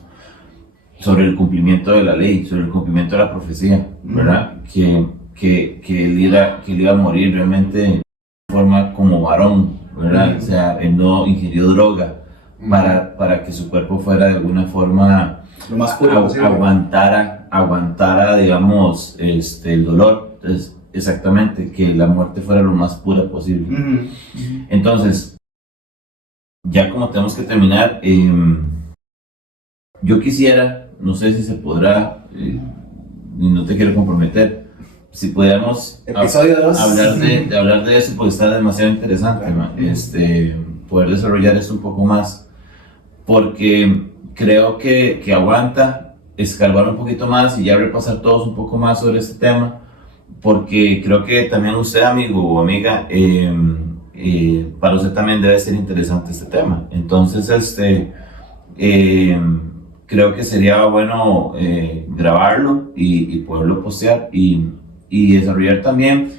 sobre el cumplimiento de la ley, sobre el cumplimiento de la profecía, ¿verdad? Que él iba a morir realmente de forma como varón, ¿verdad? O sea, él no ingirió droga para que su cuerpo fuera de alguna forma lo más puro posible. aguantara, digamos, el dolor. Entonces, exactamente, que la muerte fuera lo más pura posible. Entonces, ya como tenemos que terminar, yo quisiera, no sé si se podrá, y no te quiero comprometer, si pudiéramos Episodio 2. hablar de eso, porque está demasiado interesante, man. Poder desarrollar eso un poco más, porque creo que aguanta escarbar un poquito más y ya repasar todos un poco más sobre este tema, porque creo que también usted, amigo o amiga, para usted también debe ser interesante este tema. Entonces, creo que sería bueno grabarlo y poderlo postear y desarrollar también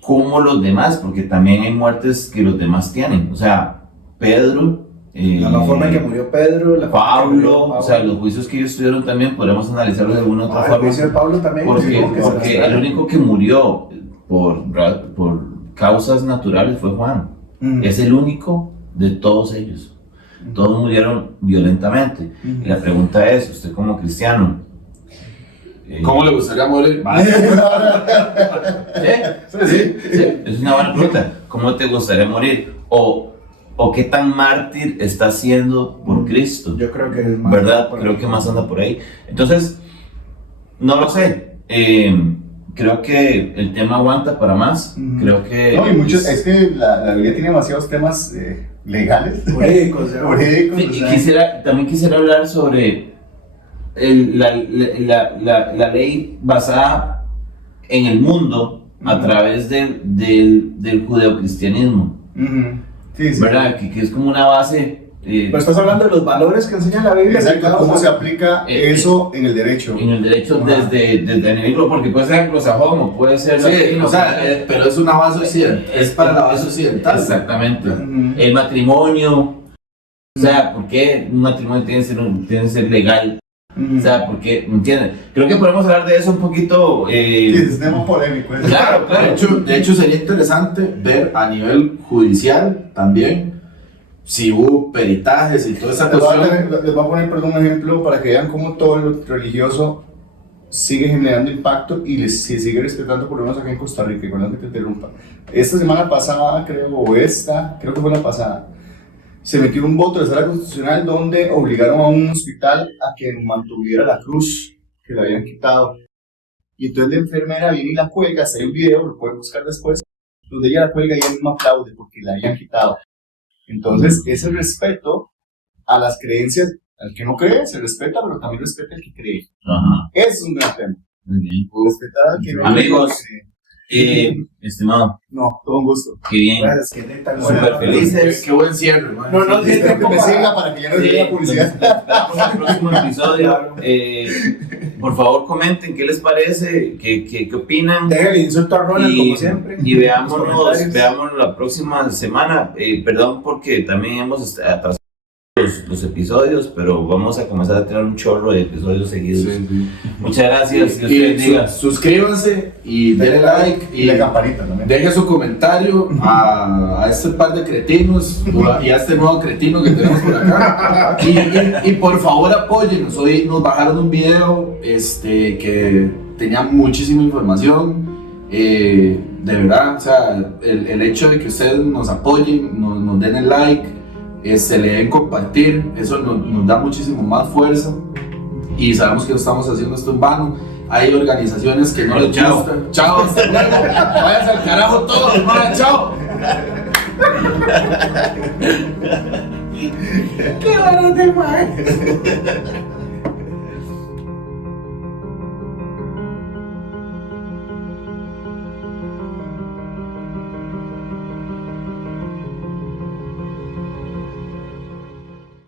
como los demás, porque también hay muertes que los demás tienen. O sea, Pedro, La forma en que murió Pedro, la forma en que murió Pablo, o sea, los juicios que ellos tuvieron también podemos analizarlos de alguna otra el forma. juicio de Pablo también. Porque sí, que se el único que murió por causas naturales fue Juan. Es el único de todos ellos. Todos murieron violentamente. Y la pregunta es, usted como cristiano, ¿Cómo le gustaría morir? sí, es una buena pregunta. ¿Cómo te gustaría morir? ¿O qué tan mártir estás siendo por Cristo? Yo creo que es más. ¿Verdad? Creo que más anda por ahí. Entonces, no lo sé. Creo que el tema aguanta para más. Creo que... No, y muchos, es que la Biblia tiene demasiados temas legales. Jurídicos, Jurídicos, Sí, o y sea, también quisiera hablar sobre la ley basada en el mundo a través del judeocristianismo, sí, sí. ¿verdad? Que es como una base... Pero estás hablando de los valores que enseña la Biblia. Exacto, cómo se aplica Eh, eso en el derecho. en el derecho Ajá. desde el nivel, porque puede ser anglosajón o puede ser Sí, latino, o sea, pero es una base occidental, es para la base occidental. exactamente. Ujú. El matrimonio, o sea, ¿por qué un matrimonio tiene que ser legal? O sea, porque, ¿entienden? Creo que podemos hablar de eso un poquito. Sí, es tema polémico. Claro, claro. De hecho, sería interesante ver a nivel judicial también si hubo peritajes y toda esa Les voy cuestión. a poner, perdón, un ejemplo para que vean cómo todo lo religioso sigue generando impacto y se sigue respetando, por lo menos acá en Costa Rica. Y perdón que te interrumpa. Esta semana pasada, creo que fue la pasada, se metió un voto de sala constitucional donde obligaron a un hospital a que mantuviera la cruz que le habían quitado. Y entonces la enfermera viene y la cuelga, hasta hay un video, lo pueden buscar después, donde ella la cuelga y él no aplaude porque la habían quitado. Entonces, ese respeto a las creencias, al que no cree, se respeta, pero también respeta al que cree. Ajá. Ese es un gran tema. Muy bien. Respetar al que no Amigos. cree. Estimado, No, todo un gusto. qué bien. Gracias, que neta, Súper felices. Qué buen cierre, man. No, no, Espero que me siga para que ya no llegue la publicidad. Nos vemos en el próximo episodio. Por favor, comenten qué les parece, qué opinan. Deja el insulto a Ronald, como siempre. Y Los veámonos comentarios. la próxima semana. Perdón porque también hemos atrasado los episodios, pero vamos a comenzar a tener un chorro de episodios seguidos. Muchas gracias. Dios te bendiga. Suscríbanse y denle like Y la campanita también. deje su comentario a este par de cretinos y a este nuevo cretino que tenemos por acá. Y por favor apóyennos. Hoy nos bajaron un video que tenía muchísima información. De verdad, o sea, el hecho de que ustedes nos apoyen, nos den el like, se le den compartir, eso nos da muchísimo más fuerza. Y sabemos que no estamos haciendo esto en vano. Hay organizaciones que no les Chao. gusta. Chao, hasta luego. Váyanse al carajo todos, hermano. Chao. ¡Qué barato, mae!